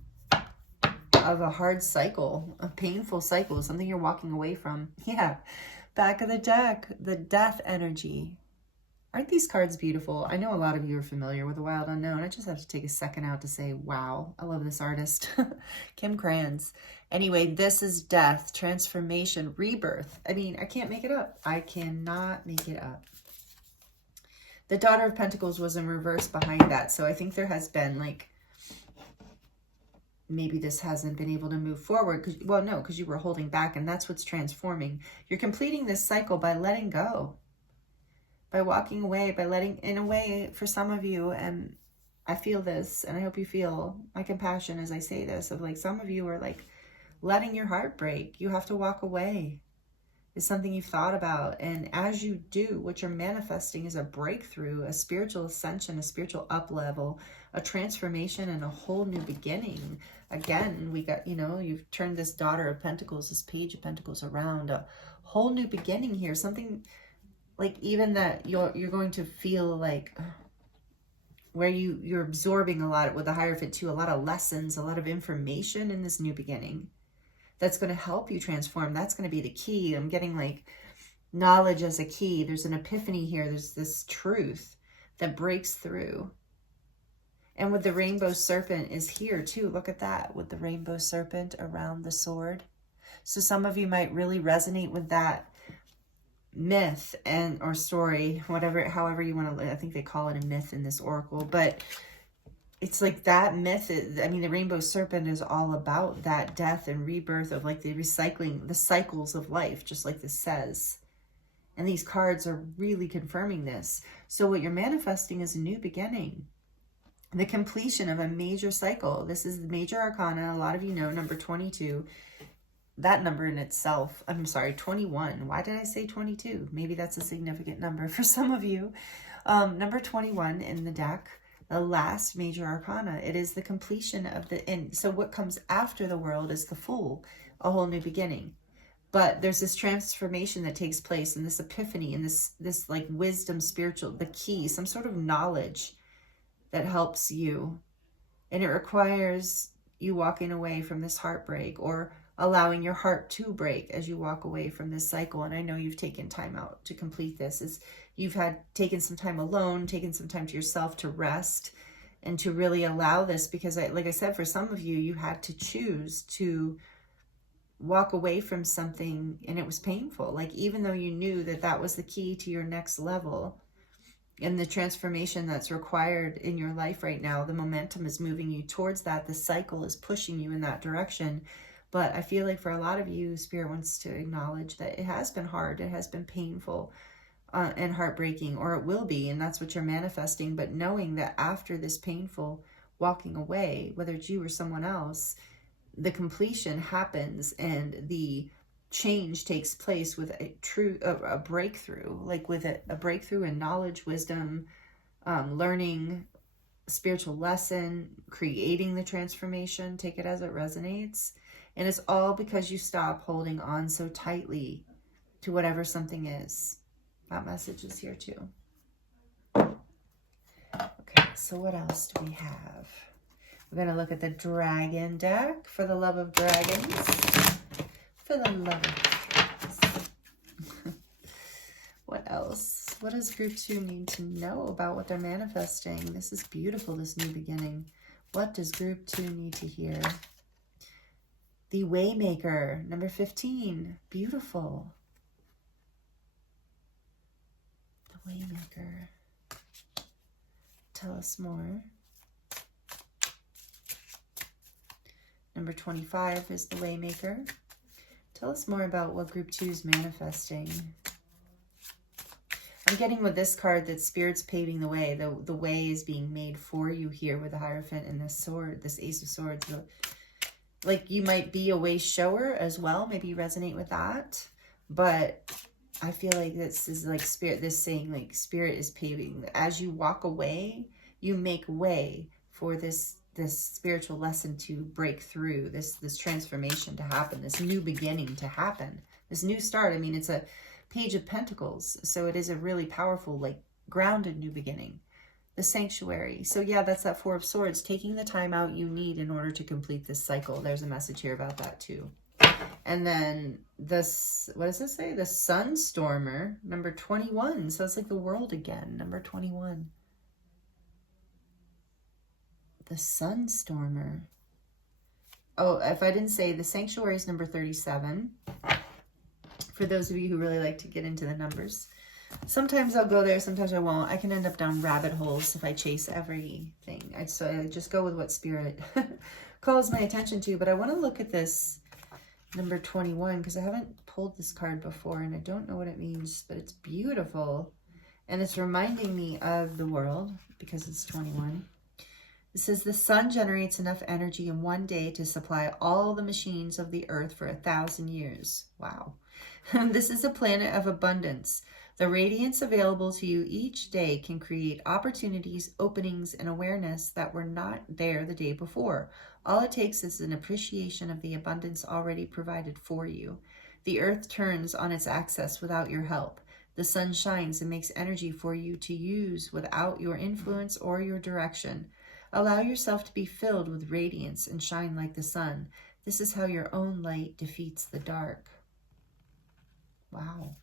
of a hard cycle, a painful cycle, something you're walking away from. Yeah, back of the deck, the death energy. Aren't these cards beautiful? I know a lot of you are familiar with The Wild Unknown. I just have to take a second out to say, wow, I love this artist. Kim Kranz. Anyway, this is death, transformation, rebirth. I mean, I can't make it up. I cannot make it up. The Daughter of Pentacles was in reverse behind that. So I think there has been, like, maybe this hasn't been able to move forward. Well, no, because you were holding back, and that's what's transforming. You're completing this cycle by letting go. By walking away, by letting, in a way, for some of you, and I feel this, and I hope you feel my compassion as I say this, of like, some of you are like letting your heart break. You have to walk away. is something you've thought about. And as you do, what you're manifesting is a breakthrough, a spiritual ascension, a spiritual up level, a transformation, and a whole new beginning. Again, we got, you know, you've turned this Daughter of Pentacles, this Page of Pentacles around, a whole new beginning here. Something like even that you're going to feel like where you're absorbing a lot with the Hierophant too, a lot of lessons, a lot of information in this new beginning that's going to help you transform. That's going to be the key. I'm getting like knowledge as a key. There's an epiphany here. There's this truth that breaks through. And with the Rainbow Serpent is here too. Look at that, with the Rainbow Serpent around the sword. So some of you might really resonate with that myth and or story, whatever, however you want to, I think they call it a myth in this oracle, but it's like that myth is, I mean, the Rainbow Serpent is all about that death and rebirth of like the recycling, the cycles of life, just like this says. And these cards are really confirming this. So what you're manifesting is a new beginning, the completion of a major cycle. This is the major arcana. A lot of you know number 22. That number in itself, I'm sorry, 21. Why did I say 22? Maybe that's a significant number for some of you. Number 21 in the deck, the last major arcana. It is the completion of the end. So what comes after the World is the Fool, a whole new beginning. But there's this transformation that takes place, and this epiphany, and this like wisdom, spiritual, the key, some sort of knowledge that helps you. And it requires you walking away from this heartbreak, or allowing your heart to break as you walk away from this cycle. And I know you've taken time out to complete this. You've taken some time alone, taken some time to yourself to rest and to really allow this, because like I said, for some of you, you had to choose to walk away from something and it was painful. Like, even though you knew that that was the key to your next level and the transformation that's required in your life right now, the momentum is moving you towards that. The cycle is pushing you in that direction. But I feel like for a lot of you, Spirit wants to acknowledge that it has been hard, it has been painful and heartbreaking, or it will be, and that's what you're manifesting. But knowing that after this painful walking away, whether it's you or someone else, the completion happens and the change takes place with a breakthrough, like with a breakthrough in knowledge, wisdom, learning, spiritual lesson, creating the transformation. Take it as it resonates. And it's all because you stop holding on so tightly to whatever something is. That message is here too. Okay, so what else do we have? We're going to look at the Dragon deck, for the love of dragons. For the love of dragons. What else? What does group 2 need to know about what they're manifesting? This is beautiful, this new beginning. What does group 2 need to hear? The Waymaker, number 15. Beautiful. The Waymaker. Tell us more. Number 25 is the Waymaker. Tell us more about what group 2 is manifesting. I'm getting with this card that Spirit's paving the way. The way is being made for you here with the Hierophant and this sword, this Ace of Swords. Like, you might be a way shower as well. Maybe you resonate with that. But I feel like this is like Spirit, this saying like Spirit is paving. As you walk away, you make way for this spiritual lesson to break through, this transformation to happen, this new beginning to happen, this new start. I mean, it's a Page of Pentacles, so it is a really powerful, like, grounded new beginning. The Sanctuary. So yeah, that's that Four of Swords, taking the time out you need in order to complete this cycle. There's a message here about that too. And then this, what does this say? The Sunstormer, number 21. So it's like the World again, number 21. The Sunstormer. Oh, if I didn't say, the Sanctuary is number 37. For those of you who really like to get into the numbers. Sometimes I'll go there, sometimes I won't. I can end up down rabbit holes if I chase everything. So I just go with what Spirit calls my attention to. But I want to look at this number 21 because I haven't pulled this card before and I don't know what it means, but it's beautiful. And it's reminding me of the World because it's 21. It says the sun generates enough energy in one day to supply all the machines of the earth for 1,000 years. Wow. This is a planet of abundance. The radiance available to you each day can create opportunities, openings, and awareness that were not there the day before. All it takes is an appreciation of the abundance already provided for you. The earth turns on its axis without your help. The sun shines and makes energy for you to use without your influence or your direction. Allow yourself to be filled with radiance and shine like the sun. This is how your own light defeats the dark. Wow.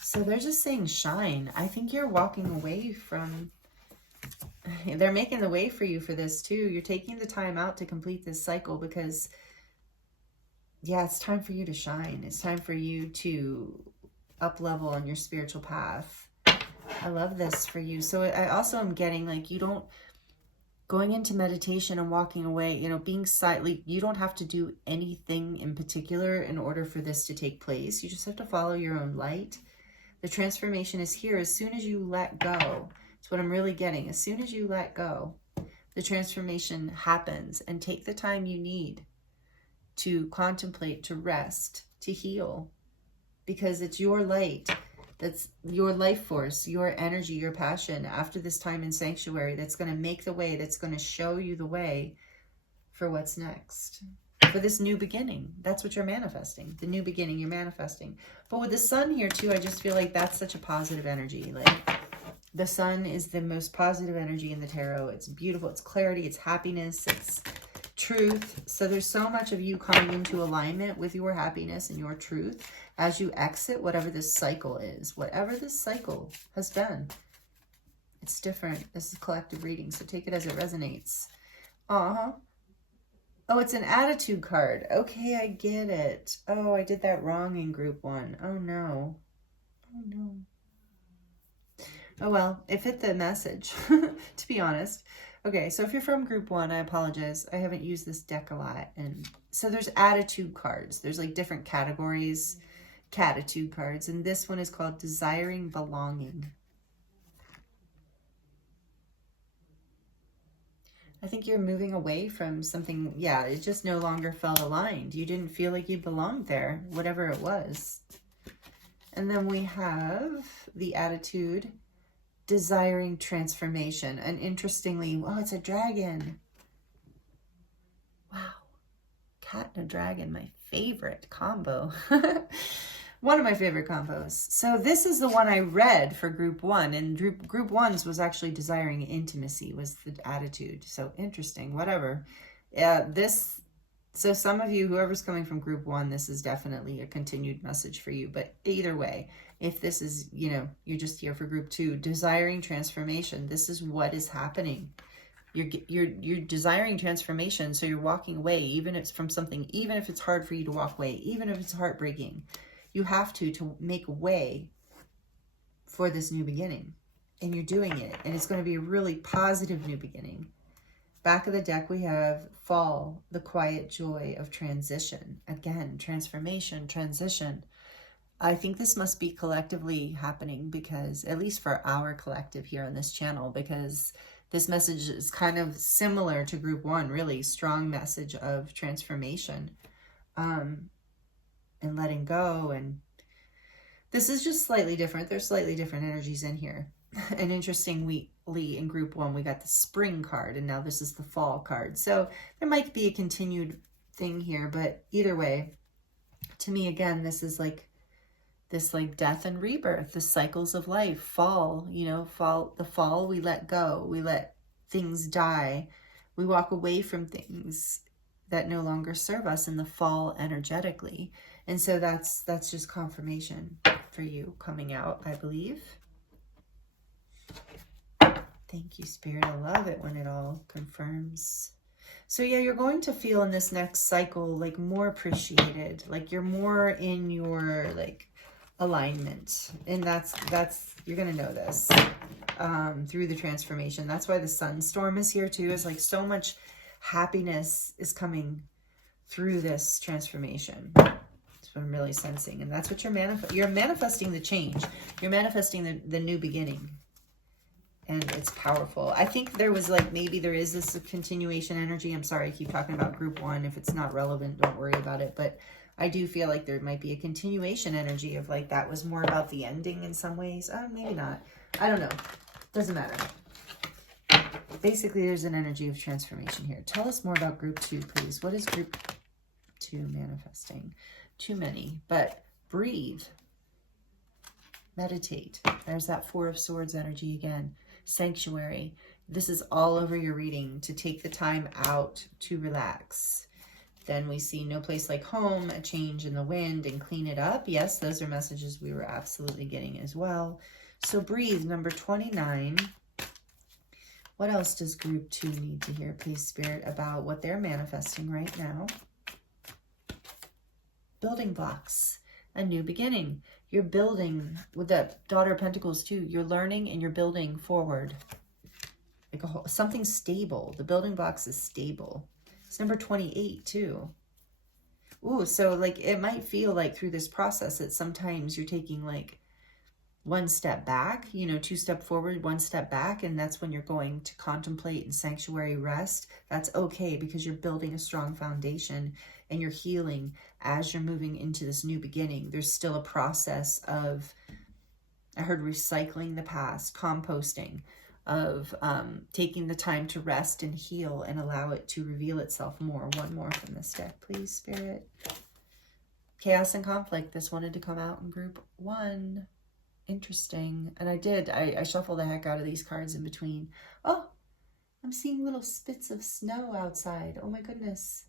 So they're just saying shine. I think you're walking away from, they're making the way for you for this too. You're taking the time out to complete this cycle because, yeah, it's time for you to shine. It's time for you to up level on your spiritual path. I love this for you. So I also am getting like, you don't, going into meditation and walking away, you know, being silent, you don't have to do anything in particular in order for this to take place. You just have to follow your own light. The transformation is here as soon as you let go. That's what I'm really getting. As soon as you let go, the transformation happens. And take the time you need to contemplate, to rest, to heal. Because it's your light. That's your life force, your energy, your passion after this time in sanctuary that's going to make the way, that's going to show you the way for what's next. For this new beginning. That's what you're manifesting. The new beginning you're manifesting. But with the sun here too, I just feel like that's such a positive energy. Like the sun is the most positive energy in the tarot. It's beautiful. It's clarity. It's happiness. It's truth. So there's so much of you coming into alignment with your happiness and your truth as you exit whatever this cycle is. Whatever this cycle has been. It's different. This is a collective reading. So take it as it resonates. Oh, it's an attitude card. Okay, I get it. Oh, I did that wrong in group 1. Oh, no. Oh, no. Oh, well, it fit the message, to be honest. Okay, so if you're from group 1, I apologize. I haven't used this deck a lot. And so there's attitude cards. There's like different categories, catitude cards. And this one is called Desiring Belonging. I think you're moving away from something, yeah, it just no longer felt aligned. You didn't feel like you belonged there, whatever it was. And then we have the attitude, Desiring Transformation. And interestingly, oh, it's a dragon. Wow. Cat and a dragon, my favorite combo. One of my favorite combos. So this is the one I read for group 1, and group 1's was actually Desiring Intimacy was the attitude. So interesting, whatever. Yeah, so some of you, whoever's coming from group 1, this is definitely a continued message for you. But either way, if this is, you know, you're just here for group 2, Desiring Transformation, this is what is happening. You're desiring transformation, so you're walking away, even if it's from something, even if it's hard for you to walk away, even if it's heartbreaking. You have to make way for this new beginning. And you're doing it. And it's going to be a really positive new beginning. Back of the deck, we have Fall, the quiet joy of transition. Again, transformation, transition. I think this must be collectively happening because, at least for our collective here on this channel, because this message is kind of similar to group 1, really strong message of transformation. And letting go, and this is just slightly different. There's slightly different energies in here. And interestingly, in group 1, we got the spring card, and now this is the fall card. So there might be a continued thing here, but either way, to me, again, this is like this like death and rebirth, the cycles of life. Fall, you know, the fall, we let go, we let things die, we walk away from things that no longer serve us in the fall energetically. And so that's just confirmation for you coming out, I believe. Thank you, Spirit. I love it when it all confirms. So yeah, you're going to feel in this next cycle like more appreciated, like you're more in your like alignment. And that's you're going to know this through the transformation. That's why the sun storm is here too, is like so much happiness is coming through this transformation. what I'm really sensing. And that's what you're manifesting the change. You're manifesting the new beginning. And it's powerful. I think there was like, maybe there is this continuation energy. I'm sorry, I keep talking about group one. If it's not relevant, don't worry about it. But I do feel like there might be a continuation energy of like, that was more about the ending in some ways. Maybe not. I don't know. Doesn't matter. Basically, there's an energy of transformation here. Tell us more about group two, please. What is group two manifesting? Too many, but breathe. Meditate. There's that Four of Swords energy again. Sanctuary. This is all over your reading, to take the time out to relax. Then we see no place like home, a change in the wind, and clean it up. Yes, those are messages we were absolutely getting as well. So breathe, number 29. What else does group two need to hear, please, Spirit, about what they're manifesting right now? Building blocks, a new beginning. You're building with that Daughter of Pentacles too. You're learning and you're building forward. Like something stable. The building blocks is stable. It's number 28 too. Ooh, so like it might feel like through this process that sometimes you're taking like one step back, you know, 2 steps forward, 1 step back. And that's when you're going to contemplate and sanctuary rest. That's okay, because you're building a strong foundation and you're healing as you're moving into this new beginning. There's still a process of, I heard recycling the past, composting, of taking the time to rest and heal and allow it to reveal itself more. One more from this deck, please, Spirit. Chaos and conflict. This wanted to come out in group one. Interesting. And I did. I shuffled the heck out of these cards in between. Oh, I'm seeing little spits of snow outside. Oh my goodness.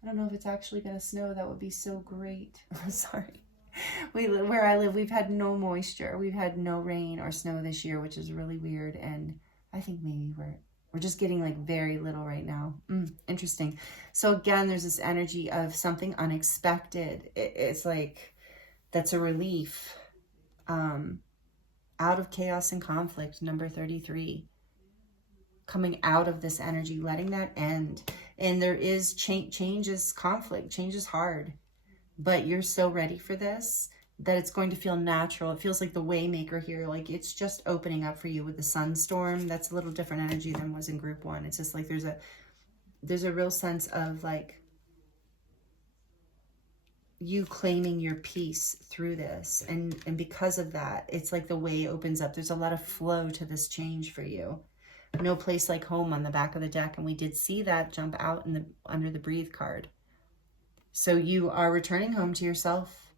I don't know if it's actually going to snow. That would be so great. Sorry. Where I live, we've had no moisture. We've had no rain or snow this year, which is really weird. And I think maybe we're just getting like very little right now. Interesting. So again, there's this energy of something unexpected. It's like, that's a relief. Out of chaos and conflict, number 33. Coming out of this energy, letting that end. And there is change is conflict. Change is hard. But you're so ready for this that it's going to feel natural. It feels like the Waymaker here. Like it's just opening up for you with the sunstorm. That's a little different energy than was in group one. It's just like there's a real sense of like you claiming your peace through this. And because of that, it's like the way opens up. There's a lot of flow to this change for you. No place like home on the back of the deck. And we did see that jump out in under the breathe card. So you are returning home to yourself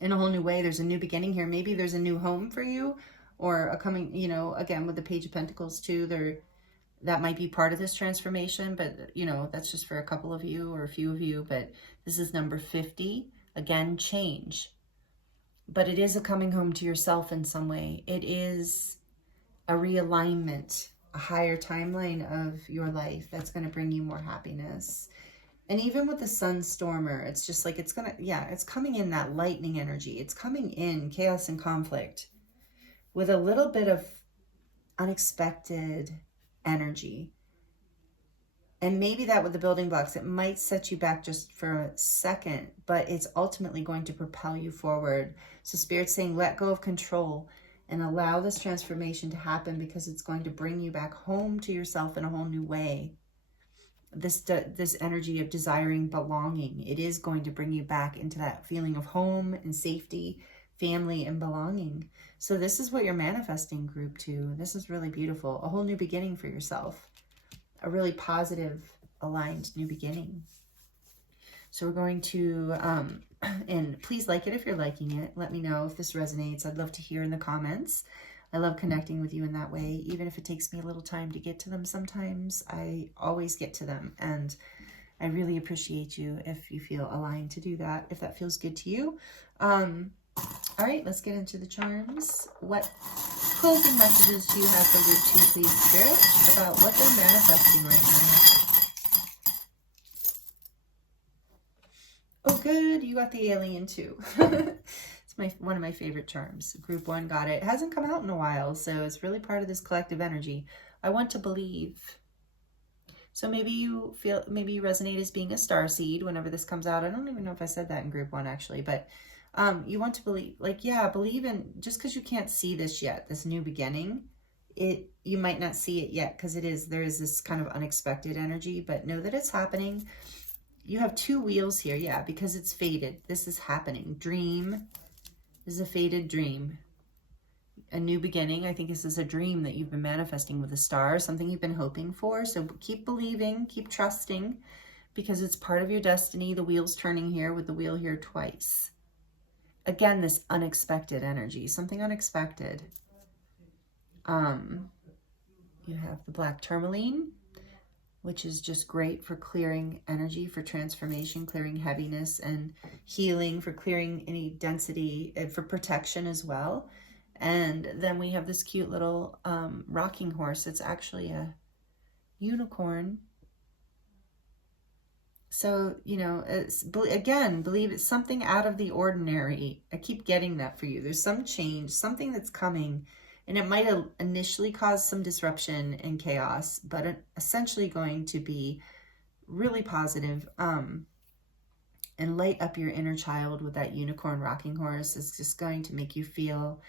in a whole new way. There's a new beginning here. Maybe there's a new home for you, or a coming, you know, again, with the Page of Pentacles too, that might be part of this transformation, but you know, that's just for a couple of you or a few of you. But this is number 50. Again, change. But it is a coming home to yourself in some way. It is a realignment, a higher timeline of your life that's going to bring you more happiness. And even with the sun stormer, it's just like, it's going to, yeah, it's coming in that lightning energy. It's coming in chaos and conflict with a little bit of unexpected energy. And maybe that with the building blocks, it might set you back just for a second, but it's ultimately going to propel you forward. So Spirit's saying, let go of control and allow this transformation to happen, because it's going to bring you back home to yourself in a whole new way. This energy of desiring belonging, it is going to bring you back into that feeling of home and safety, family and belonging. So this is what you're manifesting, group two. This is really beautiful. A whole new beginning for yourself. A really positive, aligned new beginning. So we're going to, and please like it if you're liking it. Let me know if this resonates. I'd love to hear in the comments. I love connecting with you in that way, even if it takes me a little time to get to them sometimes. I always get to them, and I really appreciate you if you feel aligned to do that, if that feels good to you. All right, let's get into the charms. What closing messages do you have for group two, please, Spirit, about what they're manifesting right now? Oh, good. You got the alien too. It's one of my favorite charms. Group one got it. It hasn't come out in a while, so it's really part of this collective energy. I want to believe. So maybe you feel, maybe you resonate as being a starseed whenever this comes out. I don't even know if I said that in group 1 actually, but you want to believe, like, yeah, believe in, just because you can't see this yet, this new beginning, you might not see it yet because there is this kind of unexpected energy, but know that it's happening. You have 2 wheels here, yeah, because it's faded. This is happening. Dream. This is a faded dream. A new beginning. I think this is a dream that you've been manifesting with a star, something you've been hoping for. So keep believing, keep trusting, because it's part of your destiny. The wheel's turning here with the wheel here twice. Again, this unexpected energy, something unexpected. You have the black tourmaline, which is just great for clearing energy, for transformation, clearing heaviness and healing, for clearing any density, and for protection as well. And then we have this cute little rocking horse. It's actually a unicorn. So, you know, again, believe it's something out of the ordinary. I keep getting that for you. There's some change, something that's coming. And it might initially cause some disruption and chaos, but essentially going to be really positive, and light up your inner child with that unicorn rocking horse. Is just going to make you feel,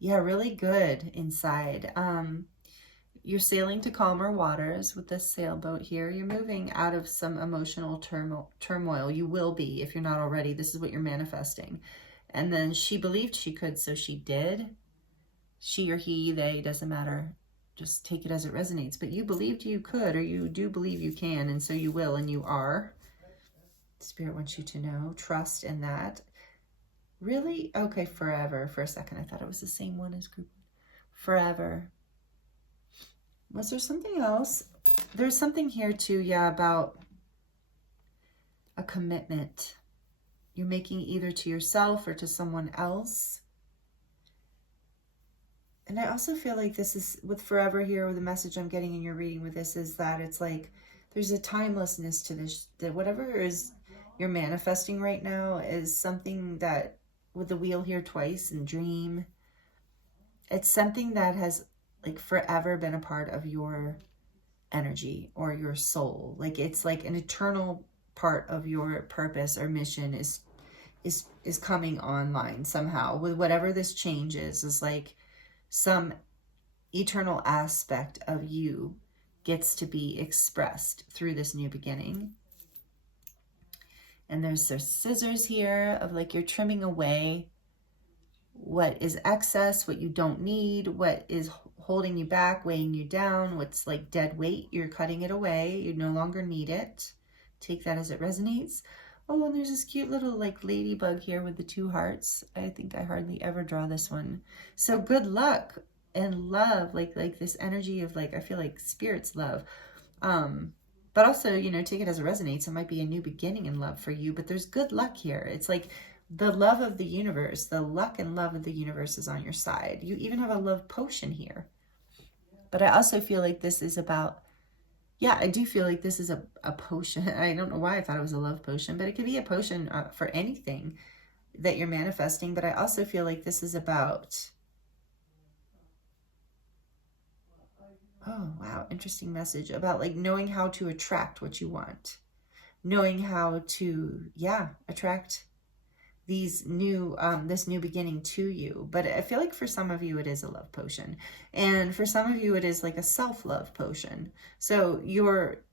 yeah, really good inside. You're sailing to calmer waters with this sailboat here. You're moving out of some emotional turmoil. You will be, if you're not already. This is what you're manifesting. And then she believed she could, so she did. She or he, they, doesn't matter. Just take it as it resonates. But you believed you could, or you do believe you can, and so you will, and you are. Spirit wants you to know. Trust in that. Really? Okay, forever. For a second, I thought it was the same one as group. Forever. Was there something else? There's something here too, yeah, about a commitment you're making either to yourself or to someone else. And I also feel like this is, with forever here, with the message I'm getting in your reading with this, is that it's like there's a timelessness to this, that whatever is you're manifesting right now is something that, with the wheel here twice and dream, it's something that has like forever been a part of your energy or your soul. Like it's like an eternal part of your purpose or mission is coming online somehow. With whatever this change is like some eternal aspect of you gets to be expressed through this new beginning. And there's scissors here of like you're trimming away what is excess, what you don't need, what is holding you back, weighing you down, what's like dead weight. You're cutting it away. You no longer need it. Take that as it resonates. Oh, and there's this cute little like ladybug here with the 2 hearts. I think I hardly ever draw this one. So good luck and love, like this energy of like, I feel like spirit's love. But also, you know, take it as it resonates. It might be a new beginning in love for you, but there's good luck here. It's like the love of the universe, the luck and love of the universe is on your side. You even have a love potion here. But I also feel like this is about, yeah, I do feel like this is a potion. I don't know why I thought it was a love potion, but it could be a potion for anything that you're manifesting. But I also feel like this is about, oh, wow, interesting message about like knowing how to attract what you want. Knowing how to, yeah, attract these new, this new beginning to you. But I feel like for some of you, it is a love potion. And for some of you, it is like a self-love potion. So you're,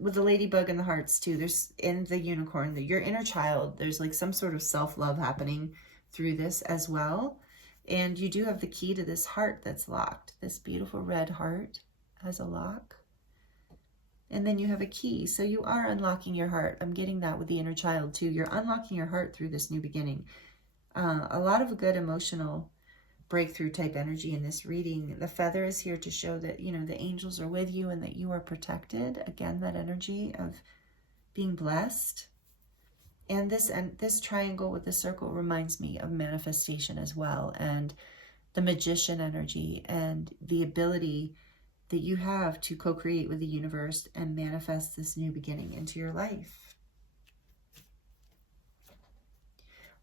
with the ladybug and the hearts too, there's in the unicorn, your inner child, there's like some sort of self-love happening through this as well. And you do have the key to this heart that's locked. This beautiful red heart has a lock. And then you have a key. So you are unlocking your heart. I'm getting that with the inner child too. You're unlocking your heart through this new beginning. A lot of good emotional breakthrough type energy in this reading. The feather is here to show that, you know, the angels are with you and that you are protected. Again, that energy of being blessed. And this triangle with the circle reminds me of manifestation as well. And the magician energy and the ability that you have to co-create with the universe and manifest this new beginning into your life.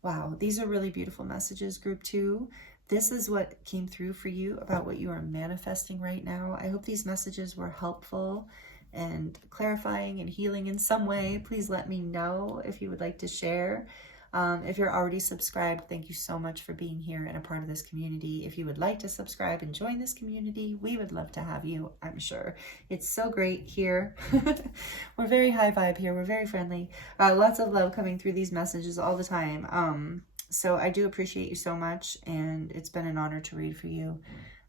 Wow, these are really beautiful messages, group 2. This is what came through for you about what you are manifesting right now. I hope these messages were helpful and clarifying and healing in some way, please let me know if you would like to share. If you're already subscribed, thank you so much for being here and a part of this community. If you would like to subscribe and join this community, we would love to have you, I'm sure. It's so great here. We're very high vibe here. We're very friendly. Lots of love coming through these messages all the time. So I do appreciate you so much, and it's been an honor to read for you.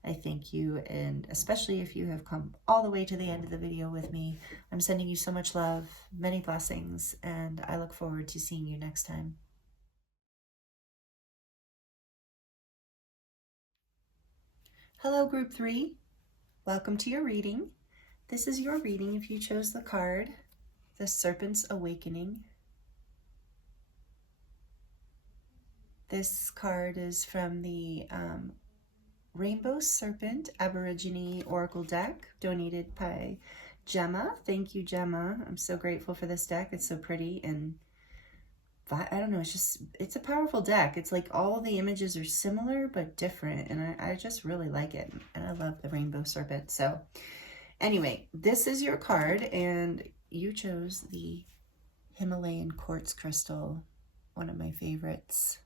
I thank you, and especially if you have come all the way to the end of the video with me, I'm sending you so much love, many blessings, and I look forward to seeing you next time. Hello, Group 3. Welcome to your reading. This is your reading if you chose the card, the Serpent's Awakening. This card is from the Rainbow Serpent Aborigine Oracle deck, donated by Gemma. Thank you, Gemma. I'm so grateful for this deck. It's so pretty, and I don't know, it's a powerful deck. It's like all the images are similar but different, and I just really like it, and I love the Rainbow Serpent. So anyway, this is your card, and you chose the Himalayan quartz crystal, one of my favorites.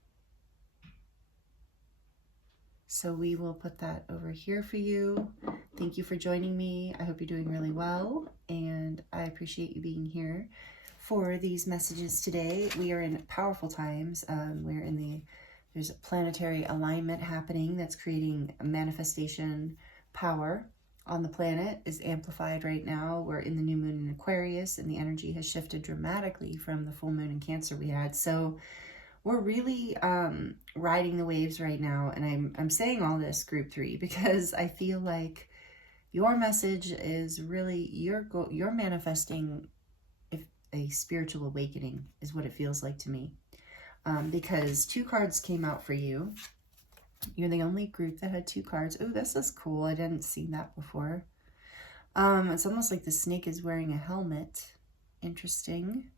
So we will put that over here for you. Thank you for joining me. I hope you're doing really well, and I appreciate you being here for these messages today. We are in powerful times. There's a planetary alignment happening that's creating a manifestation power on the planet is amplified right now. We're in the new moon in Aquarius, and the energy has shifted dramatically from the full moon in Cancer we had. So we're really riding the waves right now, and I'm saying all this, Group 3, because I feel like your message is really you're manifesting a spiritual awakening is what it feels like to me, because 2 cards came out for you. You're the only group that had 2 cards. Oh, this is cool. I didn't see that before. It's almost like the snake is wearing a helmet. Interesting.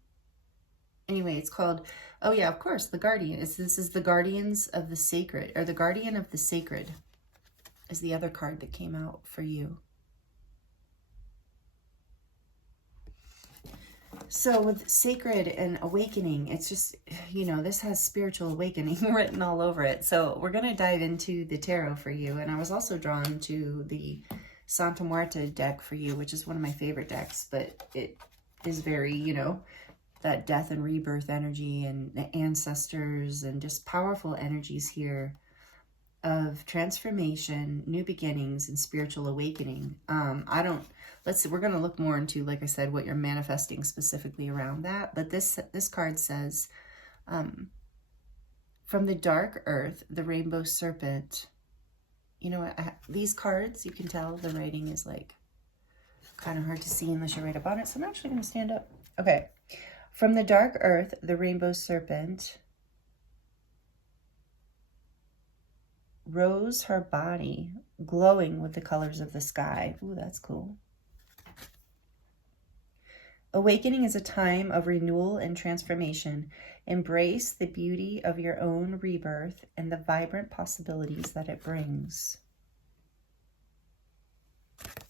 Anyway, it's called, oh yeah, of course, the Guardian. This is the Guardians of the Sacred, or the Guardian of the Sacred is the other card that came out for you. So with sacred and awakening, it's just, you know, this has spiritual awakening written all over it. So we're going to dive into the tarot for you. And I was also drawn to the Santa Muerte deck for you, which is one of my favorite decks, but it is very, you know, that death and rebirth energy and the ancestors and just powerful energies here of transformation, new beginnings, and spiritual awakening. We're going to look more into, like I said, what you're manifesting specifically around that. But this card says, from the dark earth, the rainbow serpent. You know what? These cards, you can tell the writing is like kind of hard to see unless you write up on it. So I'm actually going to stand up. Okay. From the dark earth, the rainbow serpent rose her body, glowing with the colors of the sky. Ooh, that's cool. Awakening is a time of renewal and transformation. Embrace the beauty of your own rebirth and the vibrant possibilities that it brings.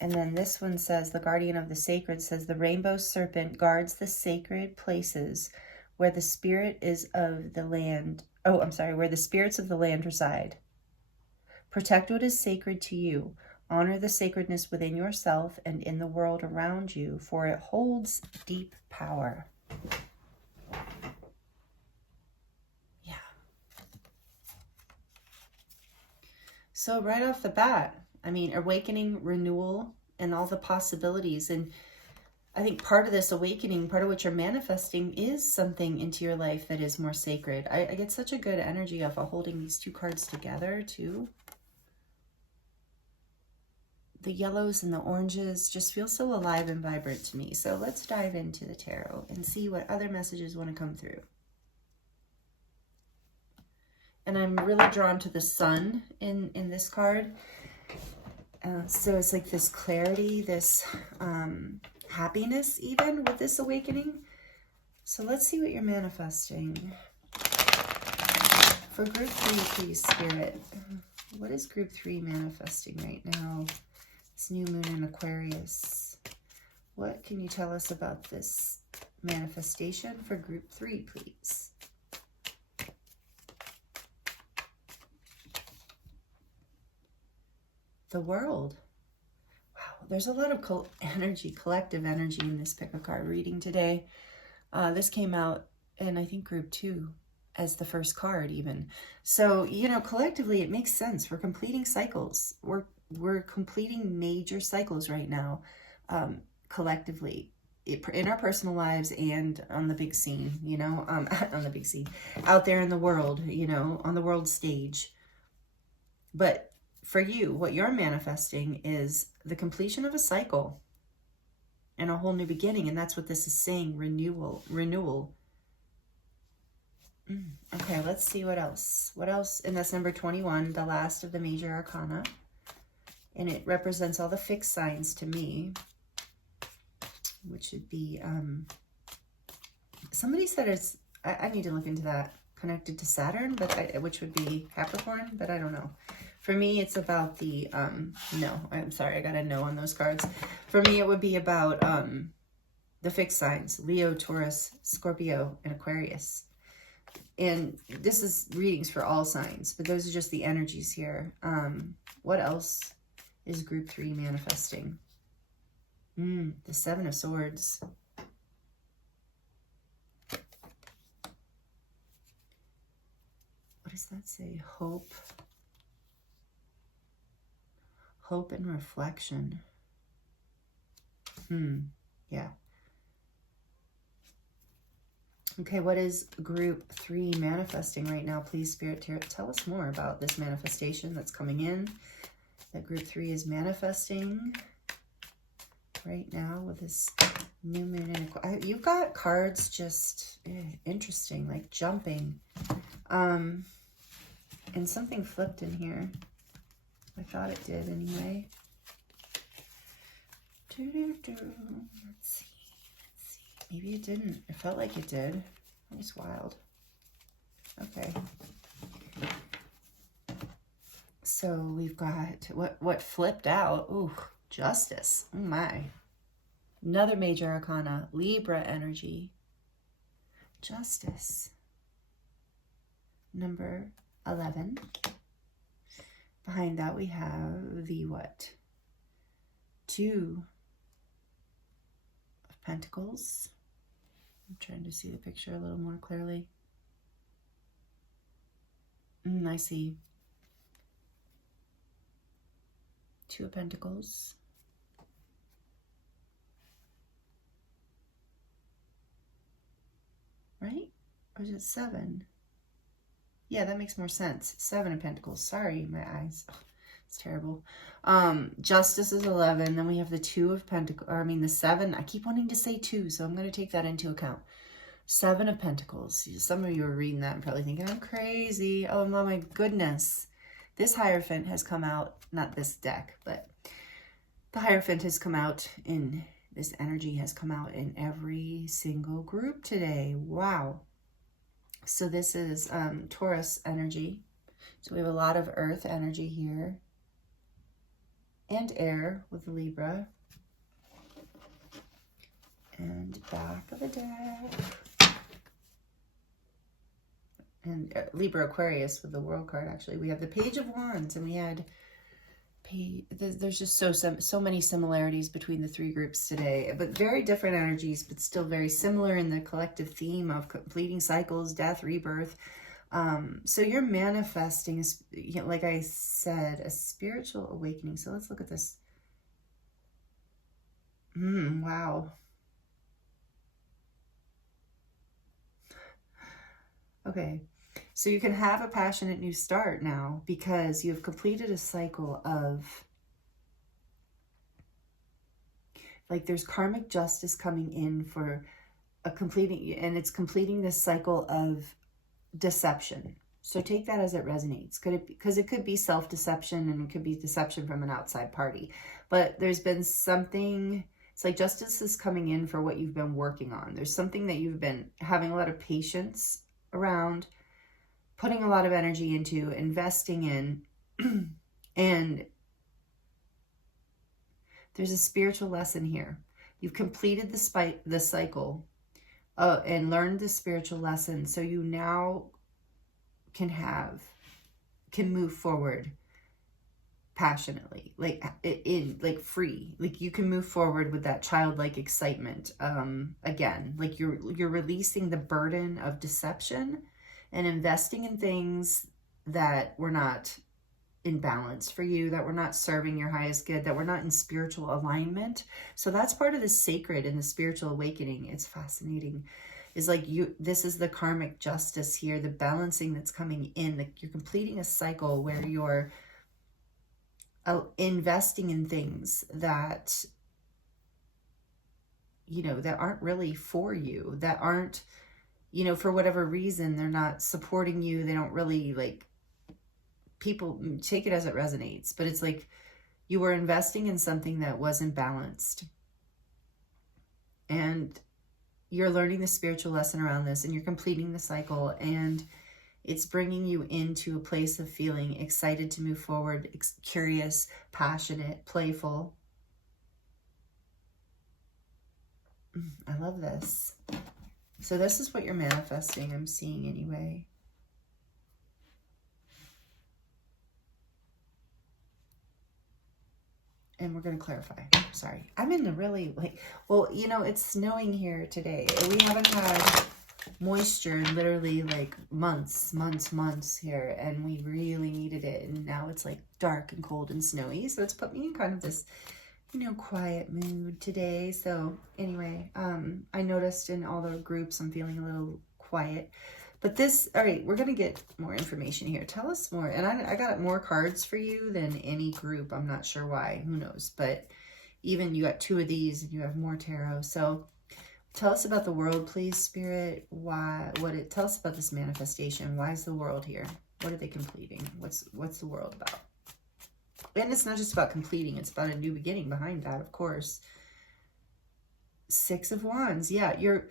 And then this one says, the Guardian of the Sacred says, the rainbow serpent guards the sacred places where the spirit is of the land. Oh, I'm sorry, where the spirits of the land reside. Protect what is sacred to you. Honor the sacredness within yourself and in the world around you, for it holds deep power. Yeah. So right off the bat, I mean, awakening, renewal, and all the possibilities. And I think part of this awakening, part of what you're manifesting is something into your life that is more sacred. I get such a good energy off of holding these 2 cards together too. The yellows and the oranges just feel so alive and vibrant to me. So let's dive into the tarot and see what other messages want to come through. And I'm really drawn to the sun in this card. So it's like this clarity, this happiness even with this awakening. So let's see what you're manifesting. For Group 3, please, Spirit. What is Group 3 manifesting right now? This new moon in Aquarius. What can you tell us about this manifestation for group 3, please? The World. Wow, there's a lot of collective energy in this pick a card reading today. This came out in, I think, group 2 as the first card even. So, you know, collectively it makes sense. We're completing cycles. We're completing major cycles right now, collectively, in our personal lives and on the big scene, you know, on the big scene, out there in the world, you know, on the world stage. But for you, what you're manifesting is the completion of a cycle and a whole new beginning. And that's what this is saying, renewal. Okay, let's see what else. What else? And that's number 21, the last of the major arcana. And it represents all the fixed signs to me, which would be, somebody said it's, I need to look into that, connected to Saturn, but which would be Capricorn, but I don't know. For me, it's about the, no, I'm sorry, I got a no on those cards. For me, it would be about the fixed signs, Leo, Taurus, Scorpio, and Aquarius. And this is readings for all signs, but those are just the energies here. What else is group 3 manifesting? The 7 of Swords. What does that say? Hope. Hope and reflection. Yeah. Okay, what is group 3 manifesting right now? Please, Spirit, tell us more about this manifestation that's coming in, that group 3 is manifesting right now with this new moon in Aquarius. You've got cards just interesting, like jumping. And something flipped in here. I thought it did anyway. Let's see. Maybe it didn't. It felt like it did. That was wild. Okay. So we've got what flipped out. Ooh, Justice. Oh my. Another major arcana. Libra energy. Justice. Number 11. Behind that we have the what? 2 of Pentacles. I'm trying to see the picture a little more clearly. I see 2 of Pentacles. Right? Or is it 7? Yeah, that makes more sense. 7 of Pentacles. Sorry, my eyes. Oh, it's terrible. Justice is 11. Then we have the 2 of Pentacles. Or I mean the 7. I keep wanting to say 2, so I'm going to take that into account. 7 of Pentacles. Some of you are reading that and probably thinking, I'm crazy. Oh my goodness. This Hierophant has come out, not this deck, but the Hierophant has come out in, this energy has come out in every single group today. Wow. So this is Taurus energy. So we have a lot of earth energy here. And air with the Libra. And back of the deck. And Libra Aquarius with the World card, actually. We have the Page of Wands, and we had... There's just so many similarities between the 3 groups today, but very different energies, but still very similar in the collective theme of completing cycles, death, rebirth. So you're manifesting, like I said, a spiritual awakening. So let's look at this. Wow. Okay. So you can have a passionate new start now because you have completed a cycle of, like, there's karmic justice coming in for a completing, and it's completing this cycle of deception. So take that as it resonates. Because it could be self-deception and it could be deception from an outside party. But there's been something, it's like justice is coming in for what you've been working on. There's something that you've been having a lot of patience around, putting a lot of energy into, investing in, and there's a spiritual lesson here. You've completed the cycle and learned the spiritual lesson. So you now can move forward passionately, like free, like you can move forward with that childlike excitement again, like you're releasing the burden of deception and investing in things that were not in balance for you, that were not serving your highest good, that were not in spiritual alignment. So that's part of the sacred and the spiritual awakening. It's fascinating. Is like this is the karmic justice here, the balancing that's coming in. Like you're completing a cycle where you're investing in things that, that aren't really for you, that aren't, for whatever reason, they're not supporting you. They don't really, like, people take it as it resonates, but it's like you were investing in something that wasn't balanced. And you're learning the spiritual lesson around this, and you're completing the cycle, and it's bringing you into a place of feeling excited to move forward, curious, passionate, playful. I love this. So this is what you're manifesting, I'm seeing anyway. And we're going to clarify. Sorry. I'm in the really, well, it's snowing here today. We haven't had moisture in literally like months here, and we really needed it, and now it's like dark and cold and snowy, so it's put me in kind of this quiet mood today. So anyway, I noticed in all the groups I'm feeling a little quiet, but all right, we're gonna get more information here. Tell us more. And I got more cards for you than any group. I'm not sure why, who knows, but even you got 2 of these and you have more tarot. So tell us about the world, please, Spirit. Tell us about this manifestation. Why is the world here? What are they completing? What's the world about? And it's not just about completing, it's about a new beginning behind that, of course. 6 of Wands. Yeah, you're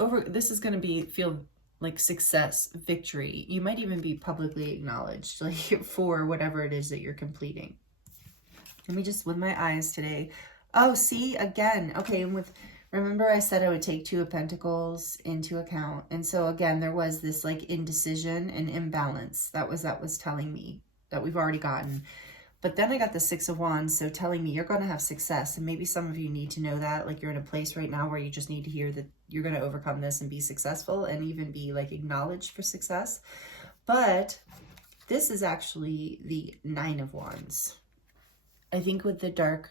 over. This is going to feel like success, victory. You might even be publicly acknowledged, like, for whatever it is that you're completing. Let me just, with my eyes today. Oh, see, again. Okay, and remember I said I would take 2 of Pentacles into account. And so again, there was this like indecision and imbalance that was telling me that we've already gotten. But then I got the 6 of Wands, so telling me you're going to have success. And maybe some of you need to know that, like you're in a place right now where you just need to hear that you're going to overcome this and be successful, and even be like acknowledged for success. But this is actually the 9 of Wands. I think with the dark,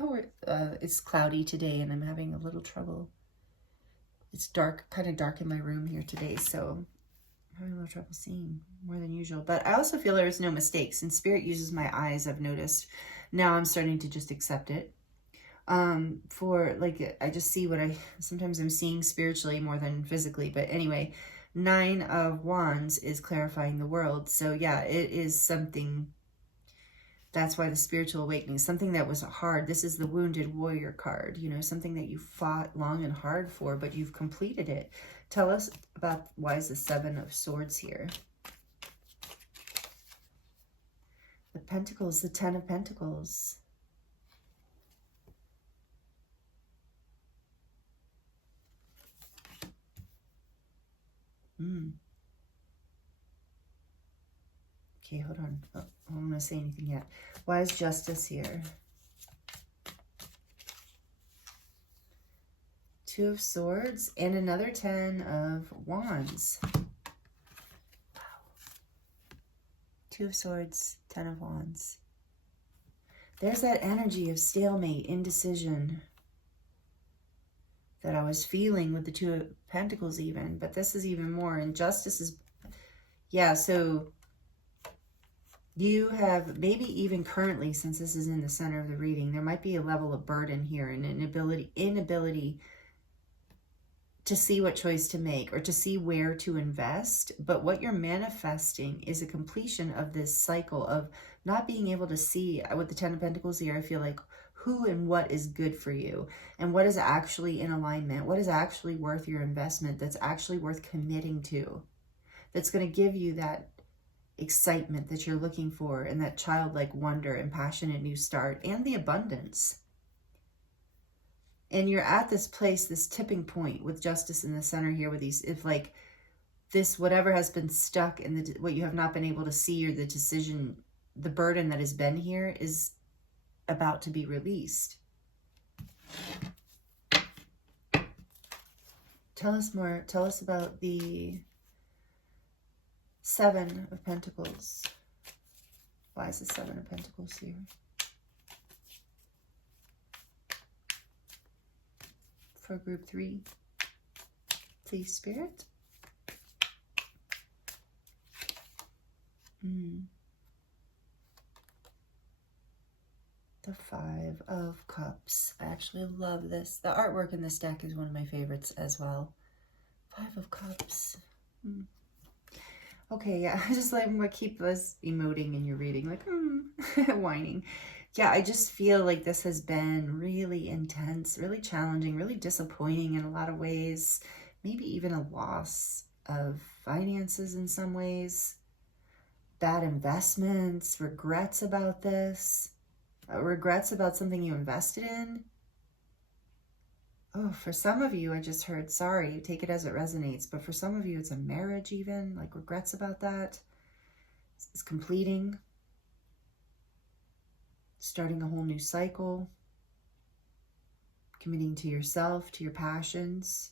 it's cloudy today and I'm having a little trouble. It's dark, kind of dark in my room here today, so I'm having a little trouble seeing more than usual. But I also feel there's no mistakes, and Spirit uses my eyes, I've noticed. Now I'm starting to just accept it. I just see what sometimes I'm seeing spiritually more than physically. But anyway, 9 of Wands is clarifying the world. So yeah, it is something. That's why the spiritual awakening, something that was hard. This is the wounded warrior card, something that you fought long and hard for, but you've completed it. Tell us about why is the 7 of Swords here? The Pentacles, the 10 of Pentacles. Okay, hold on. Oh, I don't want to say anything yet. Why is Justice here? 2 of Swords and another 10 of Wands. Wow. 2 of Swords, 10 of Wands. There's that energy of stalemate, indecision that I was feeling with the 2 of Pentacles even, but this is even more. And Justice is, yeah, so you have, maybe even currently, since this is in the center of the reading, there might be a level of burden here and an inability to see what choice to make or to see where to invest. But what you're manifesting is a completion of this cycle of not being able to see. With the 10 of Pentacles here, I feel like who and what is good for you and what is actually in alignment, what is actually worth your investment, that's actually worth committing to, that's going to give you that excitement that you're looking for, and that childlike wonder and passionate new start, and the abundance. And you're at this place, this tipping point with justice in the center here with these, if like this, whatever has been stuck in the, what you have not been able to see, or the decision, the burden that has been here is about to be released. Tell us more. Tell us about the Seven of Pentacles. Why is the Seven of Pentacles here? For group 3, please, Spirit. The Five of Cups. I actually love this. The artwork in this deck is one of my favorites as well. Five of Cups. Okay, yeah, I just like what keep us emoting in your reading, like whining. Yeah, I just feel like this has been really intense, really challenging, really disappointing in a lot of ways. Maybe even a loss of finances in some ways. Bad investments, regrets about this. Regrets about something you invested in. Oh, for some of you, I just heard, sorry, take it as it resonates. But for some of you, it's a marriage even, like regrets about that. It's completing. Starting a whole new cycle. Committing to yourself, to your passions.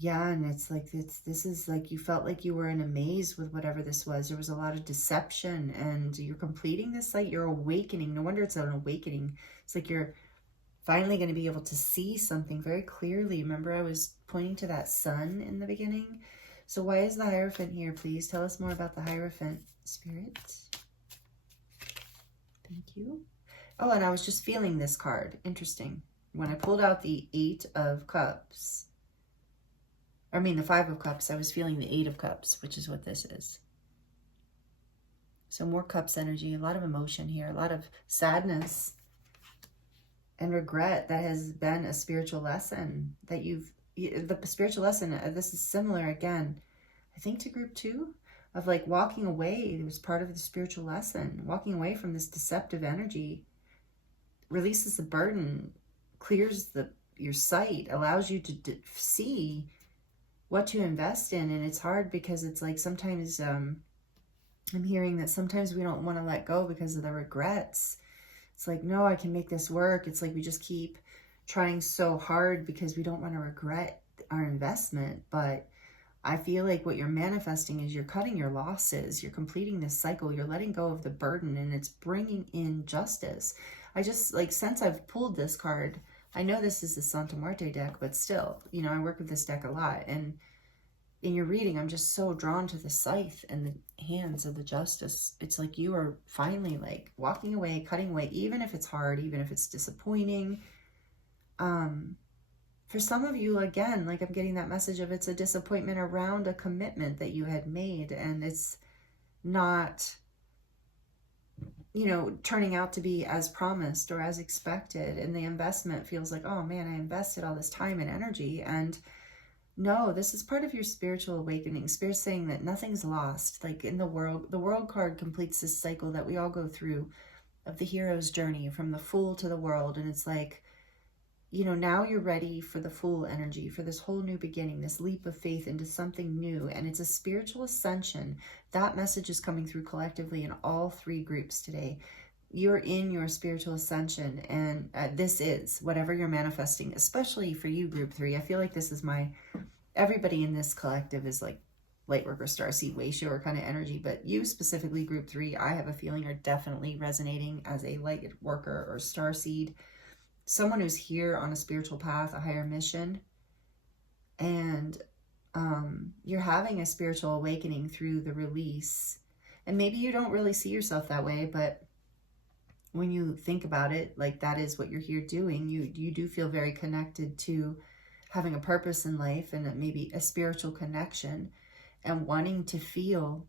Yeah, and it's like, this is like you felt like you were in a maze with whatever this was. There was a lot of deception, and you're completing this, like you're awakening. No wonder it's an awakening. It's like you're finally going to be able to see something very clearly. Remember, I was pointing to that sun in the beginning. So why is the Hierophant here? Please tell us more about the Hierophant, Spirit. Thank you. Oh, and I was just feeling this card. Interesting. When I pulled out the Eight of Cups, I mean the Five of Cups, I was feeling the Eight of Cups, which is what this is. So more Cups energy, a lot of emotion here, a lot of sadness and regret. That has been a spiritual lesson that the spiritual lesson, this is similar again, I think, to group 2, of like walking away. It was part of the spiritual lesson. Walking away from this deceptive energy releases the burden, clears your sight, allows you to see what to invest in. And it's hard because it's like sometimes I'm hearing that sometimes we don't want to let go because of the regrets. It's like, no, I can make this work. It's like we just keep trying so hard because we don't want to regret our investment. But I feel like what you're manifesting is you're cutting your losses. You're completing this cycle. You're letting go of the burden, and it's bringing in justice. I just, like, since I've pulled this card, I know this is the Santa Muerte deck, but still, you know, I work with this deck a lot. And in your reading, I'm just so drawn to the scythe and the hands of the justice. It's like you are finally like walking away, cutting away, even if it's hard, even if it's disappointing. For some of you, again, like I'm getting that message of it's a disappointment around a commitment that you had made, and it's not, you know, turning out to be as promised or as expected. And the investment feels like, oh man, I invested all this time and energy. And no, this is part of your spiritual awakening. Spirit's saying that nothing's lost. Like in the world card completes this cycle that we all go through of the hero's journey from the Fool to the World. And it's like, you know, now you're ready for the Fool energy, for this whole new beginning, this leap of faith into something new. And it's a spiritual ascension. That message is coming through collectively in all 3 groups today. You're in your spiritual ascension, and this is whatever you're manifesting, especially for you, group 3. I feel like this is everybody in this collective is like Lightworker, Starseed, Wayshower kind of energy, but you specifically, group 3, I have a feeling are definitely resonating as a Lightworker or Starseed. Someone who's here on a spiritual path, a higher mission, and you're having a spiritual awakening through the release. And maybe you don't really see yourself that way, but when you think about it, like that is what you're here doing. You do feel very connected to having a purpose in life and maybe a spiritual connection, and wanting to feel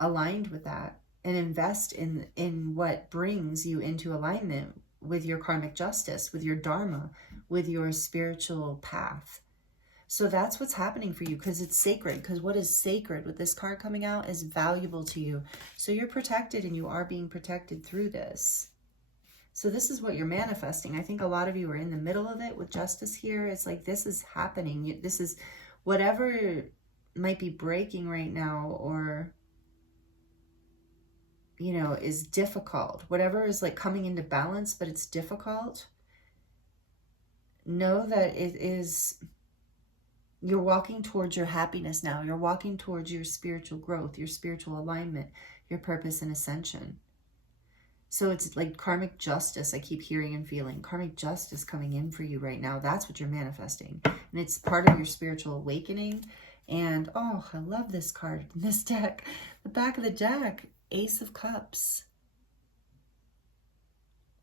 aligned with that and invest in what brings you into alignment with your karmic justice, with your dharma, with your spiritual path. So that's what's happening for you, because it's sacred. Because what is sacred with this card coming out is valuable to you. So you're protected, and you are being protected through this. So this is what you're manifesting. I think a lot of you are in the middle of it with justice here. It's like this is happening. This is whatever might be breaking right now, or, you know, is difficult. Whatever is like coming into balance, but it's difficult. Know that it is, you're walking towards your happiness now. You're walking towards your spiritual growth, your spiritual alignment, your purpose and ascension. So it's like karmic justice. I keep hearing and feeling karmic justice coming in for you right now. That's what you're manifesting. And it's part of your spiritual awakening. And oh, I love this card in this deck. The back of the deck, Ace of Cups.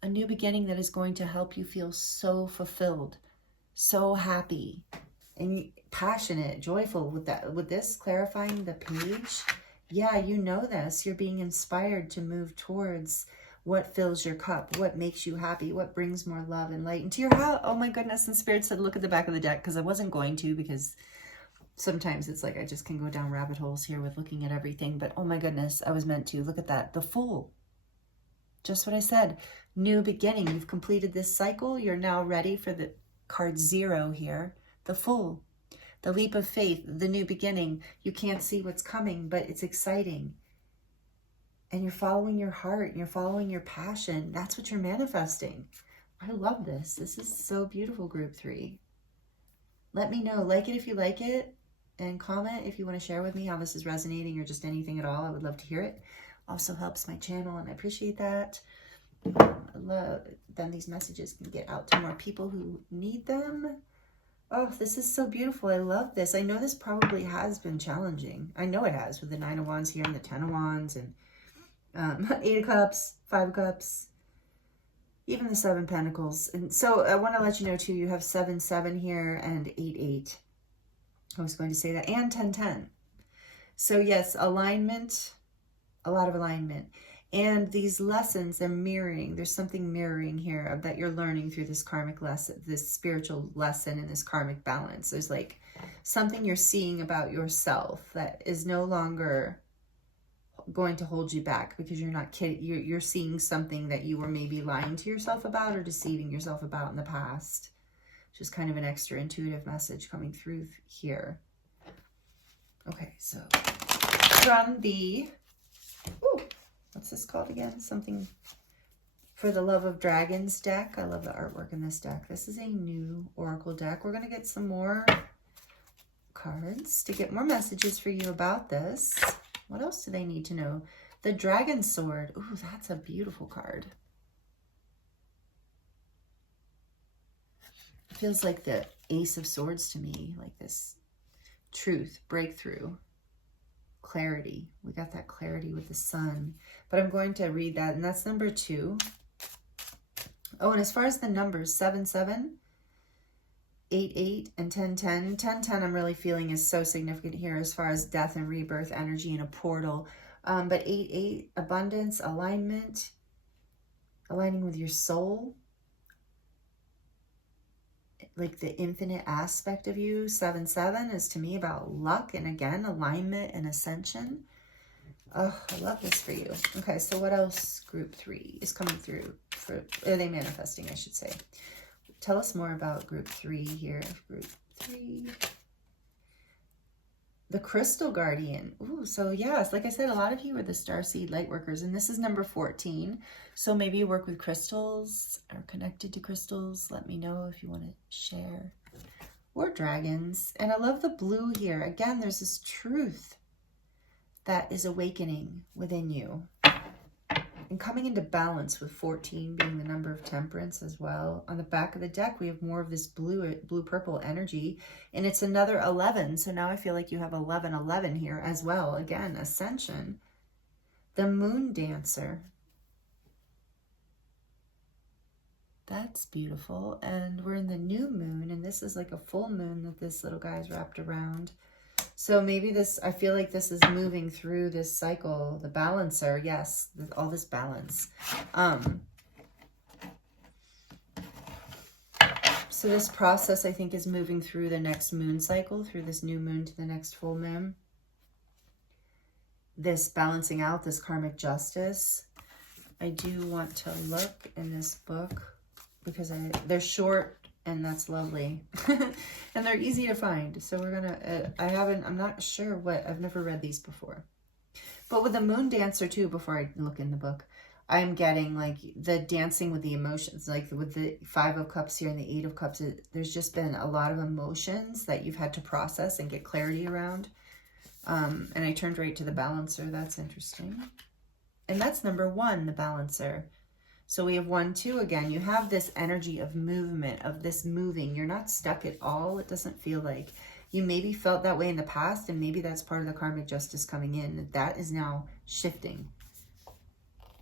A new beginning that is going to help you feel so fulfilled, so happy, and passionate, joyful with that. With this clarifying the page, yeah, you know this. You're being inspired to move towards what fills your cup, what makes you happy, what brings more love and light into your house. Oh my goodness, and Spirit said look at the back of the deck, because I wasn't going to, because sometimes it's like I just can go down rabbit holes here with looking at everything. But oh my goodness, I was meant to. Look at that, the Fool. Just what I said, new beginning. You've completed this cycle. You're now ready for the card 0 here, the Fool. The leap of faith, the new beginning. You can't see what's coming, but it's exciting. And you're following your heart. You're following your passion. That's what you're manifesting. I love this. This is so beautiful, group 3. Let me know. Like it if you like it. And comment if you want to share with me how this is resonating, or just anything at all. I would love to hear it. Also helps my channel, and I appreciate that. I love, then these messages can get out to more people who need them. Oh, this is so beautiful. I love this. I know this probably has been challenging. I know it has, with the 9 of Wands here and the 10 of Wands and 8 of Cups, 5 of Cups, even the 7 Pentacles. And so I want to let you know too, you have 7-7 here and 8-8. I was going to say that, and 10-10. So yes, alignment, a lot of alignment. And these lessons, they're mirroring. There's something mirroring here that you're learning through this karmic lesson, this spiritual lesson, and this karmic balance. There's like something you're seeing about yourself that is no longer going to hold you back, because you're not kidding. You're seeing something that you were maybe lying to yourself about or deceiving yourself about in the past. Just kind of an extra intuitive message coming through here. Okay, so from the, ooh, what's this called again? Something for the Love of Dragons deck. I love the artwork in this deck. This is a new oracle deck. We're going to get some more cards to get more messages for you about this. What else do they need to know? The Dragon Sword. Ooh, that's a beautiful card. It feels like the Ace of Swords to me, like this truth, breakthrough, clarity. We got that clarity with the Sun. But I'm going to read that, and that's number 2. Oh, and as far as the numbers, 7-7, 8-8, and 10-10. 10-10 I'm really feeling is so significant here as far as death and rebirth energy in a portal. But 8-8, abundance, alignment, aligning with your soul, like the infinite aspect of you. 7-7 is to me about luck, and again, alignment and ascension. Oh, I love this for you. Okay, so what else, group 3, is coming through? Are they manifesting, I should say? Tell us more about group 3 here. Group 3. The Crystal Guardian. Ooh, so yes, like I said, a lot of you are the Starseed Lightworkers, and this is number 14. So maybe you work with crystals or connected to crystals. Let me know if you want to share. Or dragons. And I love the blue here. Again, there's this truth that is awakening within you. And coming into balance with 14 being the number of temperance as well. On the back of the deck, we have more of this blue-purple energy. And it's another 11. So now I feel like you have 11-11 here as well. Again, ascension. The Moon Dancer. That's beautiful. And we're in the new moon. And this is like a full moon that this little guy's wrapped around. So maybe this, I feel like this is moving through this cycle, the balancer, yes, all this balance. So this process, I think, is moving through the next moon cycle, through this new moon to the next full moon. This balancing out, this karmic justice. I do want to look in this book because they're short and that's lovely. And they're easy to find. So we're gonna, I'm not sure I've never read these before. But with the Moon Dancer too, before I look in the book, I'm getting like the dancing with the emotions, like with the 5 of Cups here and the 8 of Cups. There's just been a lot of emotions that you've had to process and get clarity around. And I turned right to the Balancer. That's interesting. And that's number 1, the Balancer. So we have 1, 2 again. You have this energy of movement, of this moving. You're not stuck at all. It doesn't feel like you maybe felt that way in the past, and maybe that's part of the karmic justice coming in. That is now shifting.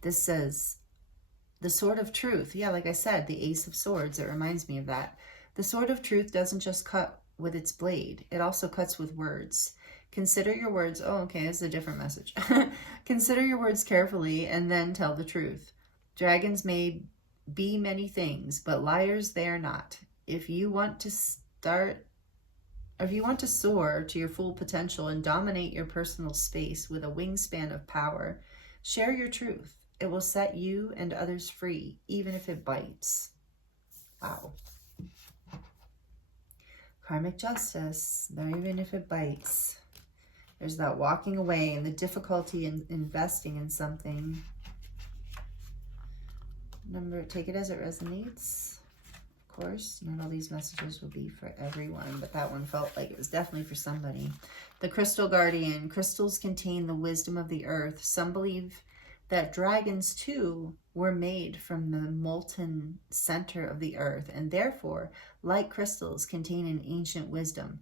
This says the Sword of Truth. Yeah, like I said, the Ace of Swords. It reminds me of that. The Sword of Truth doesn't just cut with its blade. It also cuts with words. Consider your words. Oh, okay, it's a different message. Consider your words carefully and then tell the truth. Dragons may be many things, but liars they are not. If you want to soar to your full potential and dominate your personal space with a wingspan of power, share your truth. It will set you and others free, even if it bites. Wow. Karmic justice, even if it bites. There's that walking away and the difficulty in investing in something. Take it as it resonates. Of course, not all these messages will be for everyone, but that one felt like it was definitely for somebody. The Crystal Guardian. Crystals contain the wisdom of the earth. Some believe that dragons too were made from the molten center of the earth, and therefore, like crystals, contain an ancient wisdom.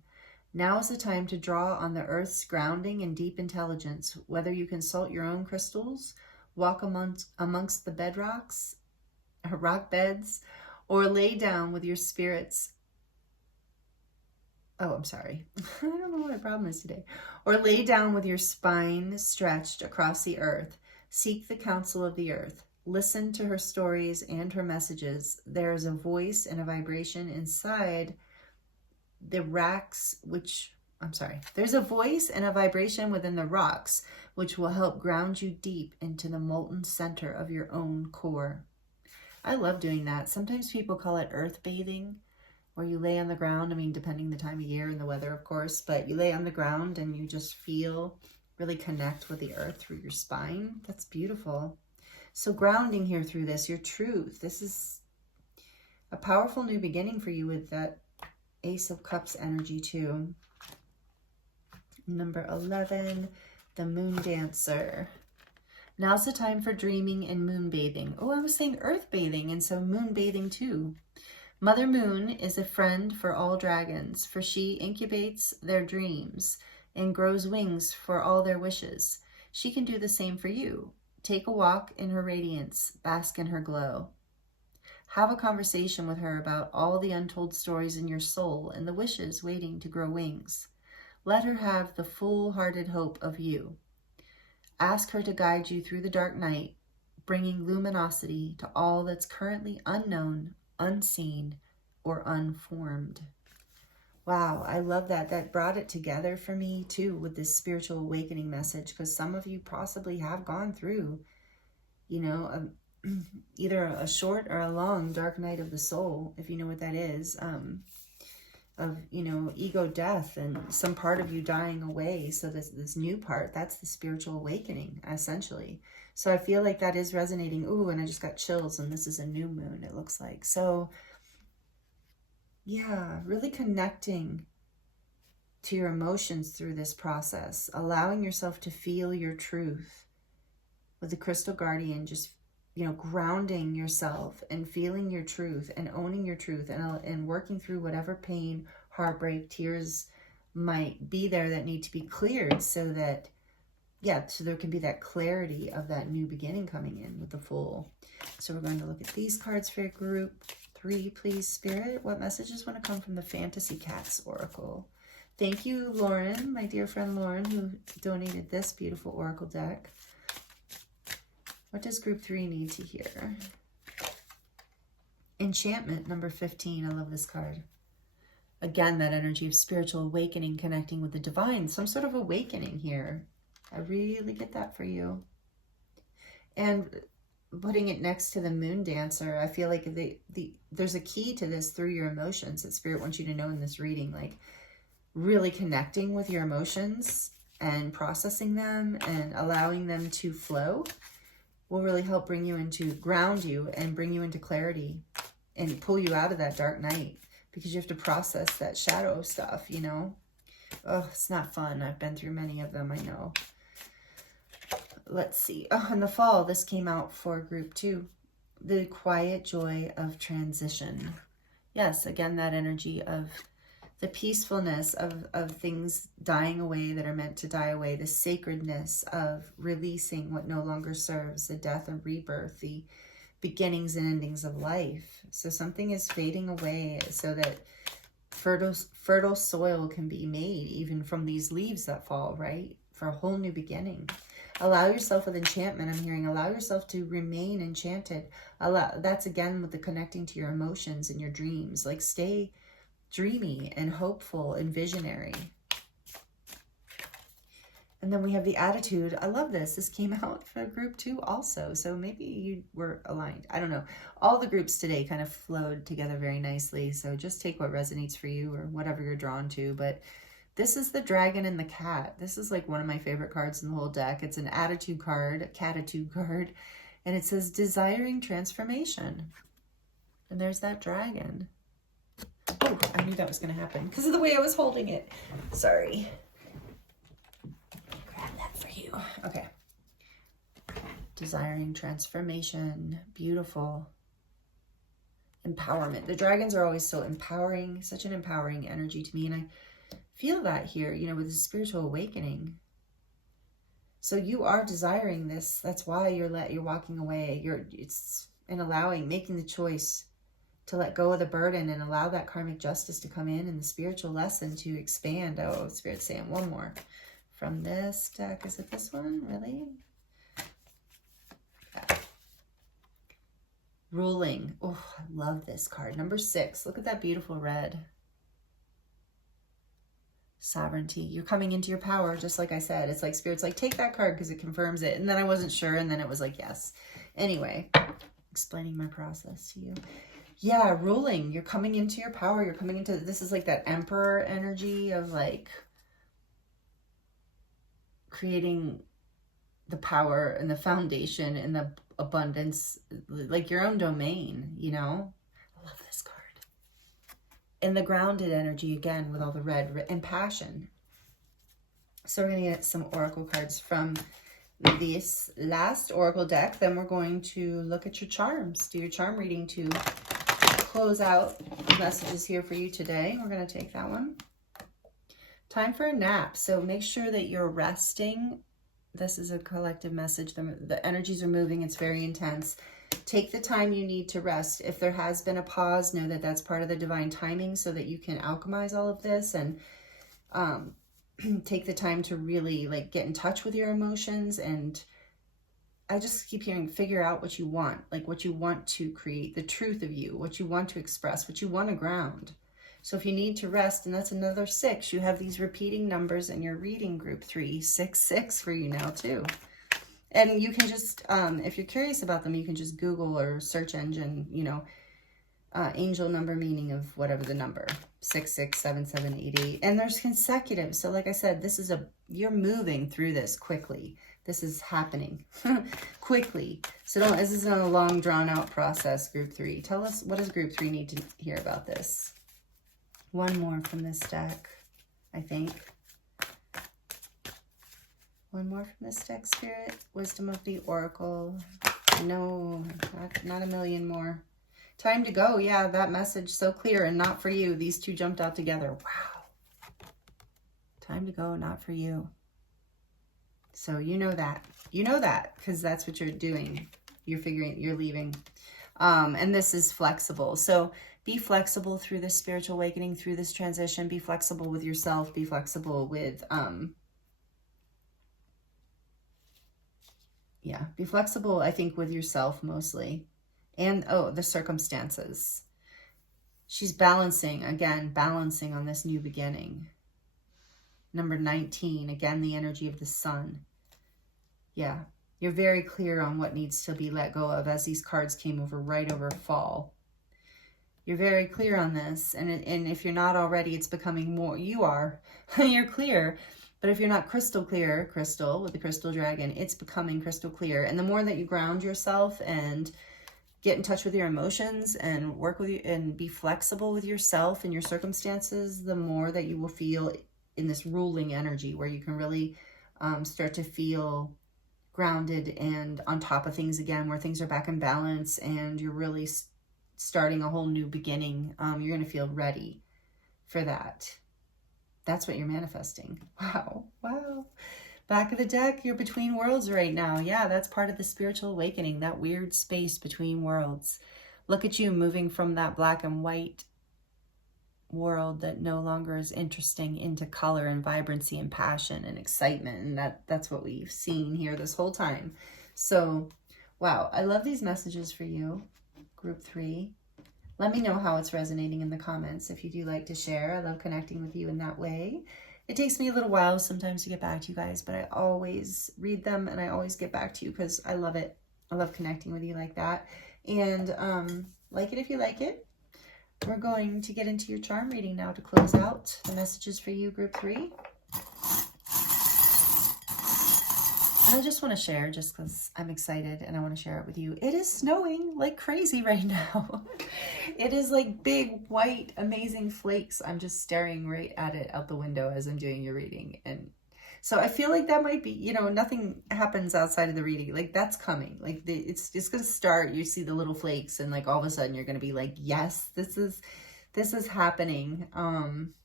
Now is the time to draw on the earth's grounding and deep intelligence. Whether you consult your own crystals, walk amongst the rock beds, or lay down with your spirits. Oh, I'm sorry. I don't know what my problem is today. Or lay down with your spine stretched across the earth. Seek the counsel of the earth. Listen to her stories and her messages. There is a voice and a vibration inside the rocks, there's a voice and a vibration within the rocks, which will help ground you deep into the molten center of your own core. I love doing that. Sometimes people call it earth bathing, where you lay on the ground. I mean, depending the time of year and the weather, of course, but you lay on the ground and you just really connect with the earth through your spine. That's beautiful. So grounding here through this, your truth. This is a powerful new beginning for you with that Ace of Cups energy too. Number 11, the Moon Dancer. Now's the time for dreaming and moon bathing. Oh, I was saying earth bathing, and so moon bathing too. Mother Moon is a friend for all dragons, for she incubates their dreams and grows wings for all their wishes. She can do the same for you. Take a walk in her radiance, bask in her glow. Have a conversation with her about all the untold stories in your soul and the wishes waiting to grow wings. Let her have the full-hearted hope of you. Ask her to guide you through the dark night, bringing luminosity to all that's currently unknown, unseen, or unformed. Wow, I love that. That brought it together for me too with this spiritual awakening message, because some of you possibly have gone through, either a short or a long dark night of the soul, if you know what that is, of ego death and some part of you dying away. So this new part, that's the spiritual awakening essentially. So I feel like that is resonating. Ooh, and I just got chills, and this is a new moon, it looks like. So yeah, really connecting to your emotions through this process, allowing yourself to feel your truth with the Crystal Guardian, just grounding yourself and feeling your truth and owning your truth and working through whatever pain, heartbreak, tears might be there that need to be cleared, so that, so there can be that clarity of that new beginning coming in with the Fool. So we're going to look at these cards for your group 3, please, Spirit. What messages want to come from the Fantasy Cats Oracle? Thank you, Lauren, my dear friend Lauren, who donated this beautiful Oracle deck. What does group 3 need to hear? Enchantment, number 15. I love this card. Again, that energy of spiritual awakening, connecting with the divine. Some sort of awakening here. I really get that for you. And putting it next to the moon dancer, I feel like there's a key to this through your emotions that Spirit wants you to know in this reading. Like really connecting with your emotions and processing them and allowing them to flow will really help bring you into, ground you and bring you into clarity and pull you out of that dark night, because you have to process that shadow stuff, you know? Oh, it's not fun. I've been through many of them, I know. Let's see. Oh, in the fall, this came out for group 2. The quiet joy of transition. Yes, again, that energy of the peacefulness of things dying away that are meant to die away, the sacredness of releasing what no longer serves, the death and rebirth, the beginnings and endings of life. So something is fading away so that fertile soil can be made even from these leaves that fall, right? For a whole new beginning. Allow yourself with enchantment. I'm hearing allow yourself to remain enchanted. That's again with the connecting to your emotions and your dreams. Like stay dreamy and hopeful and visionary. And then we have the attitude. I love this. This came out for group 2 also. So maybe you were aligned. I don't know. All the groups today kind of flowed together very nicely. So just take what resonates for you or whatever you're drawn to. But this is the dragon and the cat. This is like one of my favorite cards in the whole deck. It's an attitude card, a catitude card. And it says desiring transformation. And there's that dragon. Oh, I knew that was going to happen because of the way I was holding it. Sorry. Grab that for you. Okay. Desiring transformation. Beautiful. Empowerment. The dragons are always so empowering. Such an empowering energy to me. And I feel that here, you know, with the spiritual awakening. So you are desiring this. That's why you're walking away. It's allowing, making the choice to let go of the burden and allow that karmic justice to come in and the spiritual lesson to expand. Oh, Spirit's saying one more from this deck. Is it this one? Really? Yeah. Ruling. Oh, I love this card. Number 6. Look at that beautiful red. Sovereignty. You're coming into your power, just like I said. It's like Spirit's like, take that card because it confirms it. And then I wasn't sure, and then it was like, yes. Anyway, explaining my process to you. Yeah, ruling. You're coming into your power. You're coming into, this is like that emperor energy of like creating the power and the foundation and the abundance, like your own domain, you know? I love this card. And the grounded energy again with all the red and passion. So we're going to get some oracle cards from this last oracle deck. Then we're going to look at your charms. Do your charm reading to close out the messages here for you today. We're going to take that one. Time for a nap. So make sure that you're resting. This is a collective message. The energies are moving. It's very intense. Take the time you need to rest. If there has been a pause, know that that's part of the divine timing so that you can alchemize all of this and take the time to really like get in touch with your emotions. And I just keep hearing, figure out what you want, like what you want to create, the truth of you, what you want to express, what you want to ground. So if you need to rest, and that's another 6, you have these repeating numbers in your reading group 3, 6, 6 for you now too. And you can just, if you're curious about them, you can just Google or search engine, you know, angel number meaning of whatever the number, 6, 6, 7, 7, 8, 8. And there's consecutive. So like I said, this is you're moving through this quickly. This is happening quickly. So this isn't a long drawn out process, group 3. Tell us, what does group 3 need to hear about this? One more from this deck, I think. One more from this deck, Spirit. Wisdom of the Oracle. No, not a million more. Time to go. Yeah, that message so clear and not for you. These two jumped out together. Wow. Time to go, not for you. So you know that. You know that because that's what you're doing. You're figuring, you're leaving. And this is flexible. So be flexible through this spiritual awakening, through this transition. Be flexible with yourself. Be flexible with... yeah, be flexible, I think, with yourself mostly. And, oh, the circumstances. She's balancing, again, balancing on this new beginning. Number 19, again, the energy of the sun. Yeah, You're very clear on what needs to be let go of, as these cards came over right over fall. You're very clear on this. And if you're not already, it's becoming more. You are. You're clear. But if you're not crystal clear, crystal with the crystal dragon, it's becoming crystal clear. And the more that you ground yourself and get in touch with your emotions and work with you and be flexible with yourself and your circumstances, the more that you will feel in this ruling energy where you can really start to feel grounded and on top of things again, where things are back in balance and you're really starting a whole new beginning. You're going to feel ready for that. That's what you're manifesting. Wow. Wow. Back of the deck, you're between worlds right now. Yeah, that's part of the spiritual awakening, that weird space between worlds. Look at you moving from that black and white world that no longer is interesting into color and vibrancy and passion and excitement. And that's what we've seen here this whole time. So, wow, I love these messages for you, group 3. Let me know how it's resonating in the comments if you do like to share. I love connecting with you in that way. It takes me a little while sometimes to get back to you guys, but I always read them and I always get back to you because I love it. I love connecting with you like that. And like it if you like it. We're going to get into your charm reading now to close out the messages for you, group 3. And I just want to share, just because I'm excited and I want to share it with you. It is snowing like crazy right now. It is like big, white, amazing flakes. I'm just staring right at it out the window as I'm doing your reading. And so I feel like that might be, you know, nothing happens outside of the reading. Like that's coming. Like it's going to start. You see the little flakes and like all of a sudden you're going to be like, yes, this is happening. I'm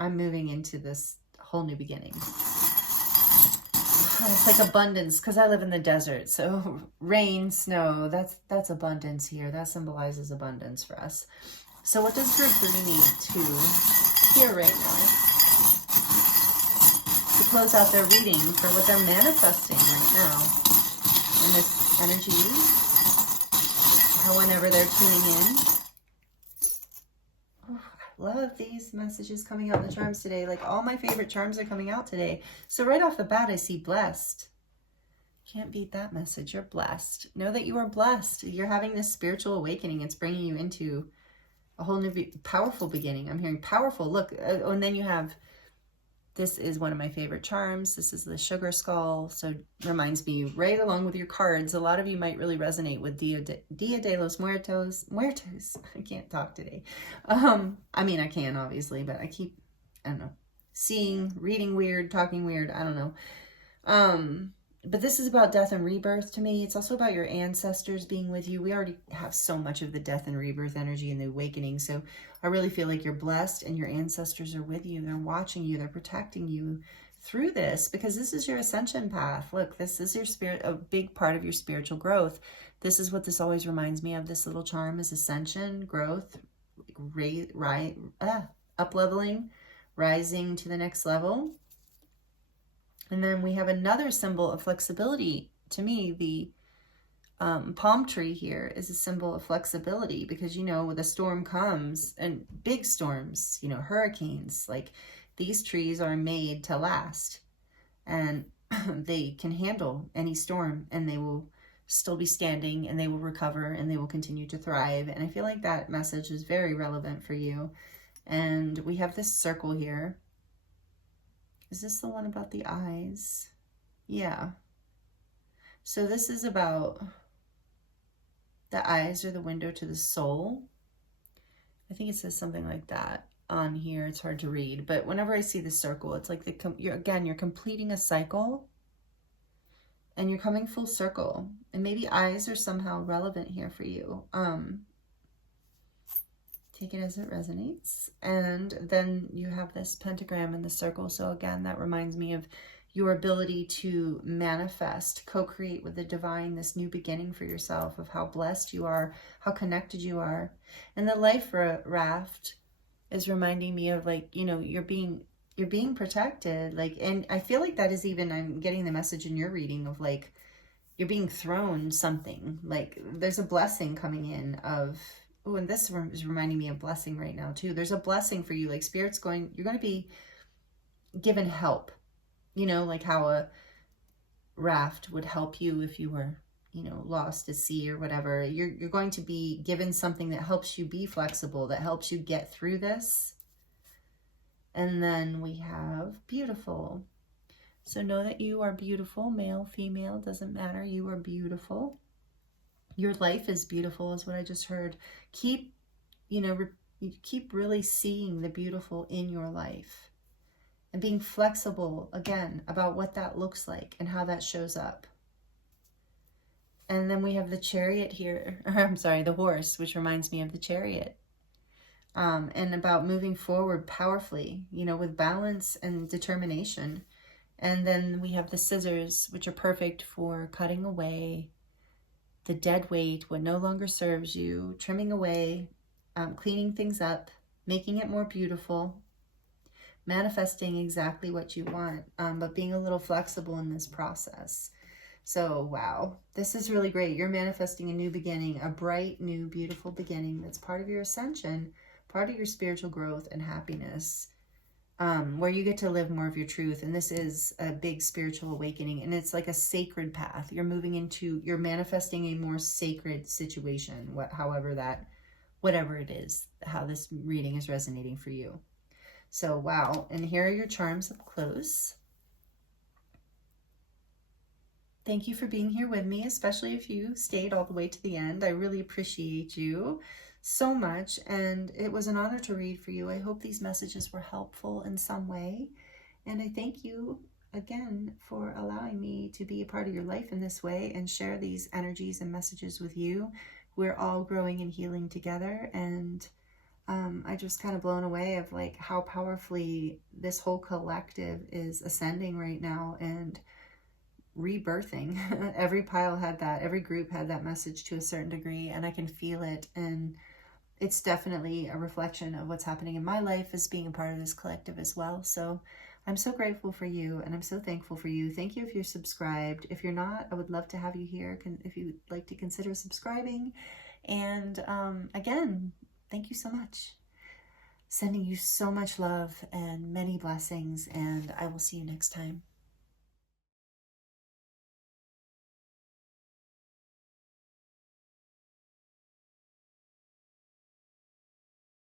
moving into this whole new beginning. It's like abundance because I live in the desert. So rain, snow, that's abundance here. That symbolizes abundance for us. So what does group 3 need to hear right now to close out their reading for what they're manifesting right now in this energy, whenever they're tuning in? Love these messages coming out in the charms today. Like all my favorite charms are coming out today. So right off the bat, I see blessed. Can't beat that message. You're blessed. Know that you are blessed. You're having this spiritual awakening. It's bringing you into a whole new powerful beginning. I'm hearing powerful. Look, and then you have, this is one of my favorite charms. This is the sugar skull. So it reminds me right along with your cards. A lot of you might really resonate with Dia de los Muertos. Muertos. I can't talk today. I mean, I can obviously, but I don't know, reading weird, talking weird. I don't know. But this is about death and rebirth to me. It's also about your ancestors being with you. We already have so much of the death and rebirth energy and the awakening. So I really feel like you're blessed and your ancestors are with you. They're watching you. They're protecting you through this because this is your ascension path. Look, this is your spirit, a big part of your spiritual growth. This is what this always reminds me of. This little charm is ascension, growth, up-leveling, rising to the next level. And then we have another symbol of flexibility. To me, the palm tree here is a symbol of flexibility because, you know, when the storm comes and big storms, you know, hurricanes, like these trees are made to last and they can handle any storm and they will still be standing and they will recover and they will continue to thrive. And I feel like that message is very relevant for you. And we have this circle here. Is this the one about the eyes? Yeah. So this is about the eyes are the window to the soul. I think it says something like that on here. It's hard to read, but whenever I see the circle, it's like you're completing a cycle and you're coming full circle. And maybe eyes are somehow relevant here for you. Take it as it resonates. And then you have this pentagram in the circle. So again, that reminds me of your ability to manifest, co-create with the divine, this new beginning for yourself, of how blessed you are, how connected you are. And the life raft is reminding me of, like, you know, you're being protected. Like, and I feel like that is even, I'm getting the message in your reading of like, you're being thrown something, like there's a blessing coming in of, oh, and this is reminding me of blessing right now too. There's a blessing for you, like Spirit's you're going to be given help, you know, like how raft would help you if you were, you know, lost at sea or whatever. You're going to be given something that helps you be flexible, that helps you get through this. And then we have beautiful. So know that you are beautiful, male, female, doesn't matter. You are beautiful. Your life is beautiful is what I just heard. Keep, you know, keep really seeing the beautiful in your life and being flexible, again, about what that looks like and how that shows up. And then we have the chariot here, or I'm sorry, the horse, which reminds me of the chariot. And about moving forward powerfully, you know, with balance and determination. And then we have the scissors, which are perfect for cutting away the dead weight, what no longer serves you, trimming away, cleaning things up, making it more beautiful, manifesting exactly what you want, but being a little flexible in this process. So, wow, this is really great. You're manifesting a new beginning, a bright, new, beautiful beginning that's part of your ascension, part of your spiritual growth and happiness, where you get to live more of your truth. And this is a big spiritual awakening, and it's like a sacred path. You're moving into, you're manifesting a more sacred situation, whatever it is, how this reading is resonating for you. So, wow. And here are your charms up close. Thank you for being here with me, especially if you stayed all the way to the end. I really appreciate you so much, and it was an honor to read for you. I hope these messages were helpful in some way, and I thank you again for allowing me to be a part of your life in this way and share these energies and messages with you. We're all growing and healing together, and I just kind of blown away of like how powerfully this whole collective is ascending right now and rebirthing. Every pile had that, every group had that message to a certain degree, and I can feel it, and it's definitely a reflection of what's happening in my life as being a part of this collective as well. So I'm so grateful for you, and I'm so thankful for you. Thank you if you're subscribed. If you're not, I would love to have you here. If you'd like to consider subscribing. And again, thank you so much. Sending you so much love and many blessings, and I will see you next time.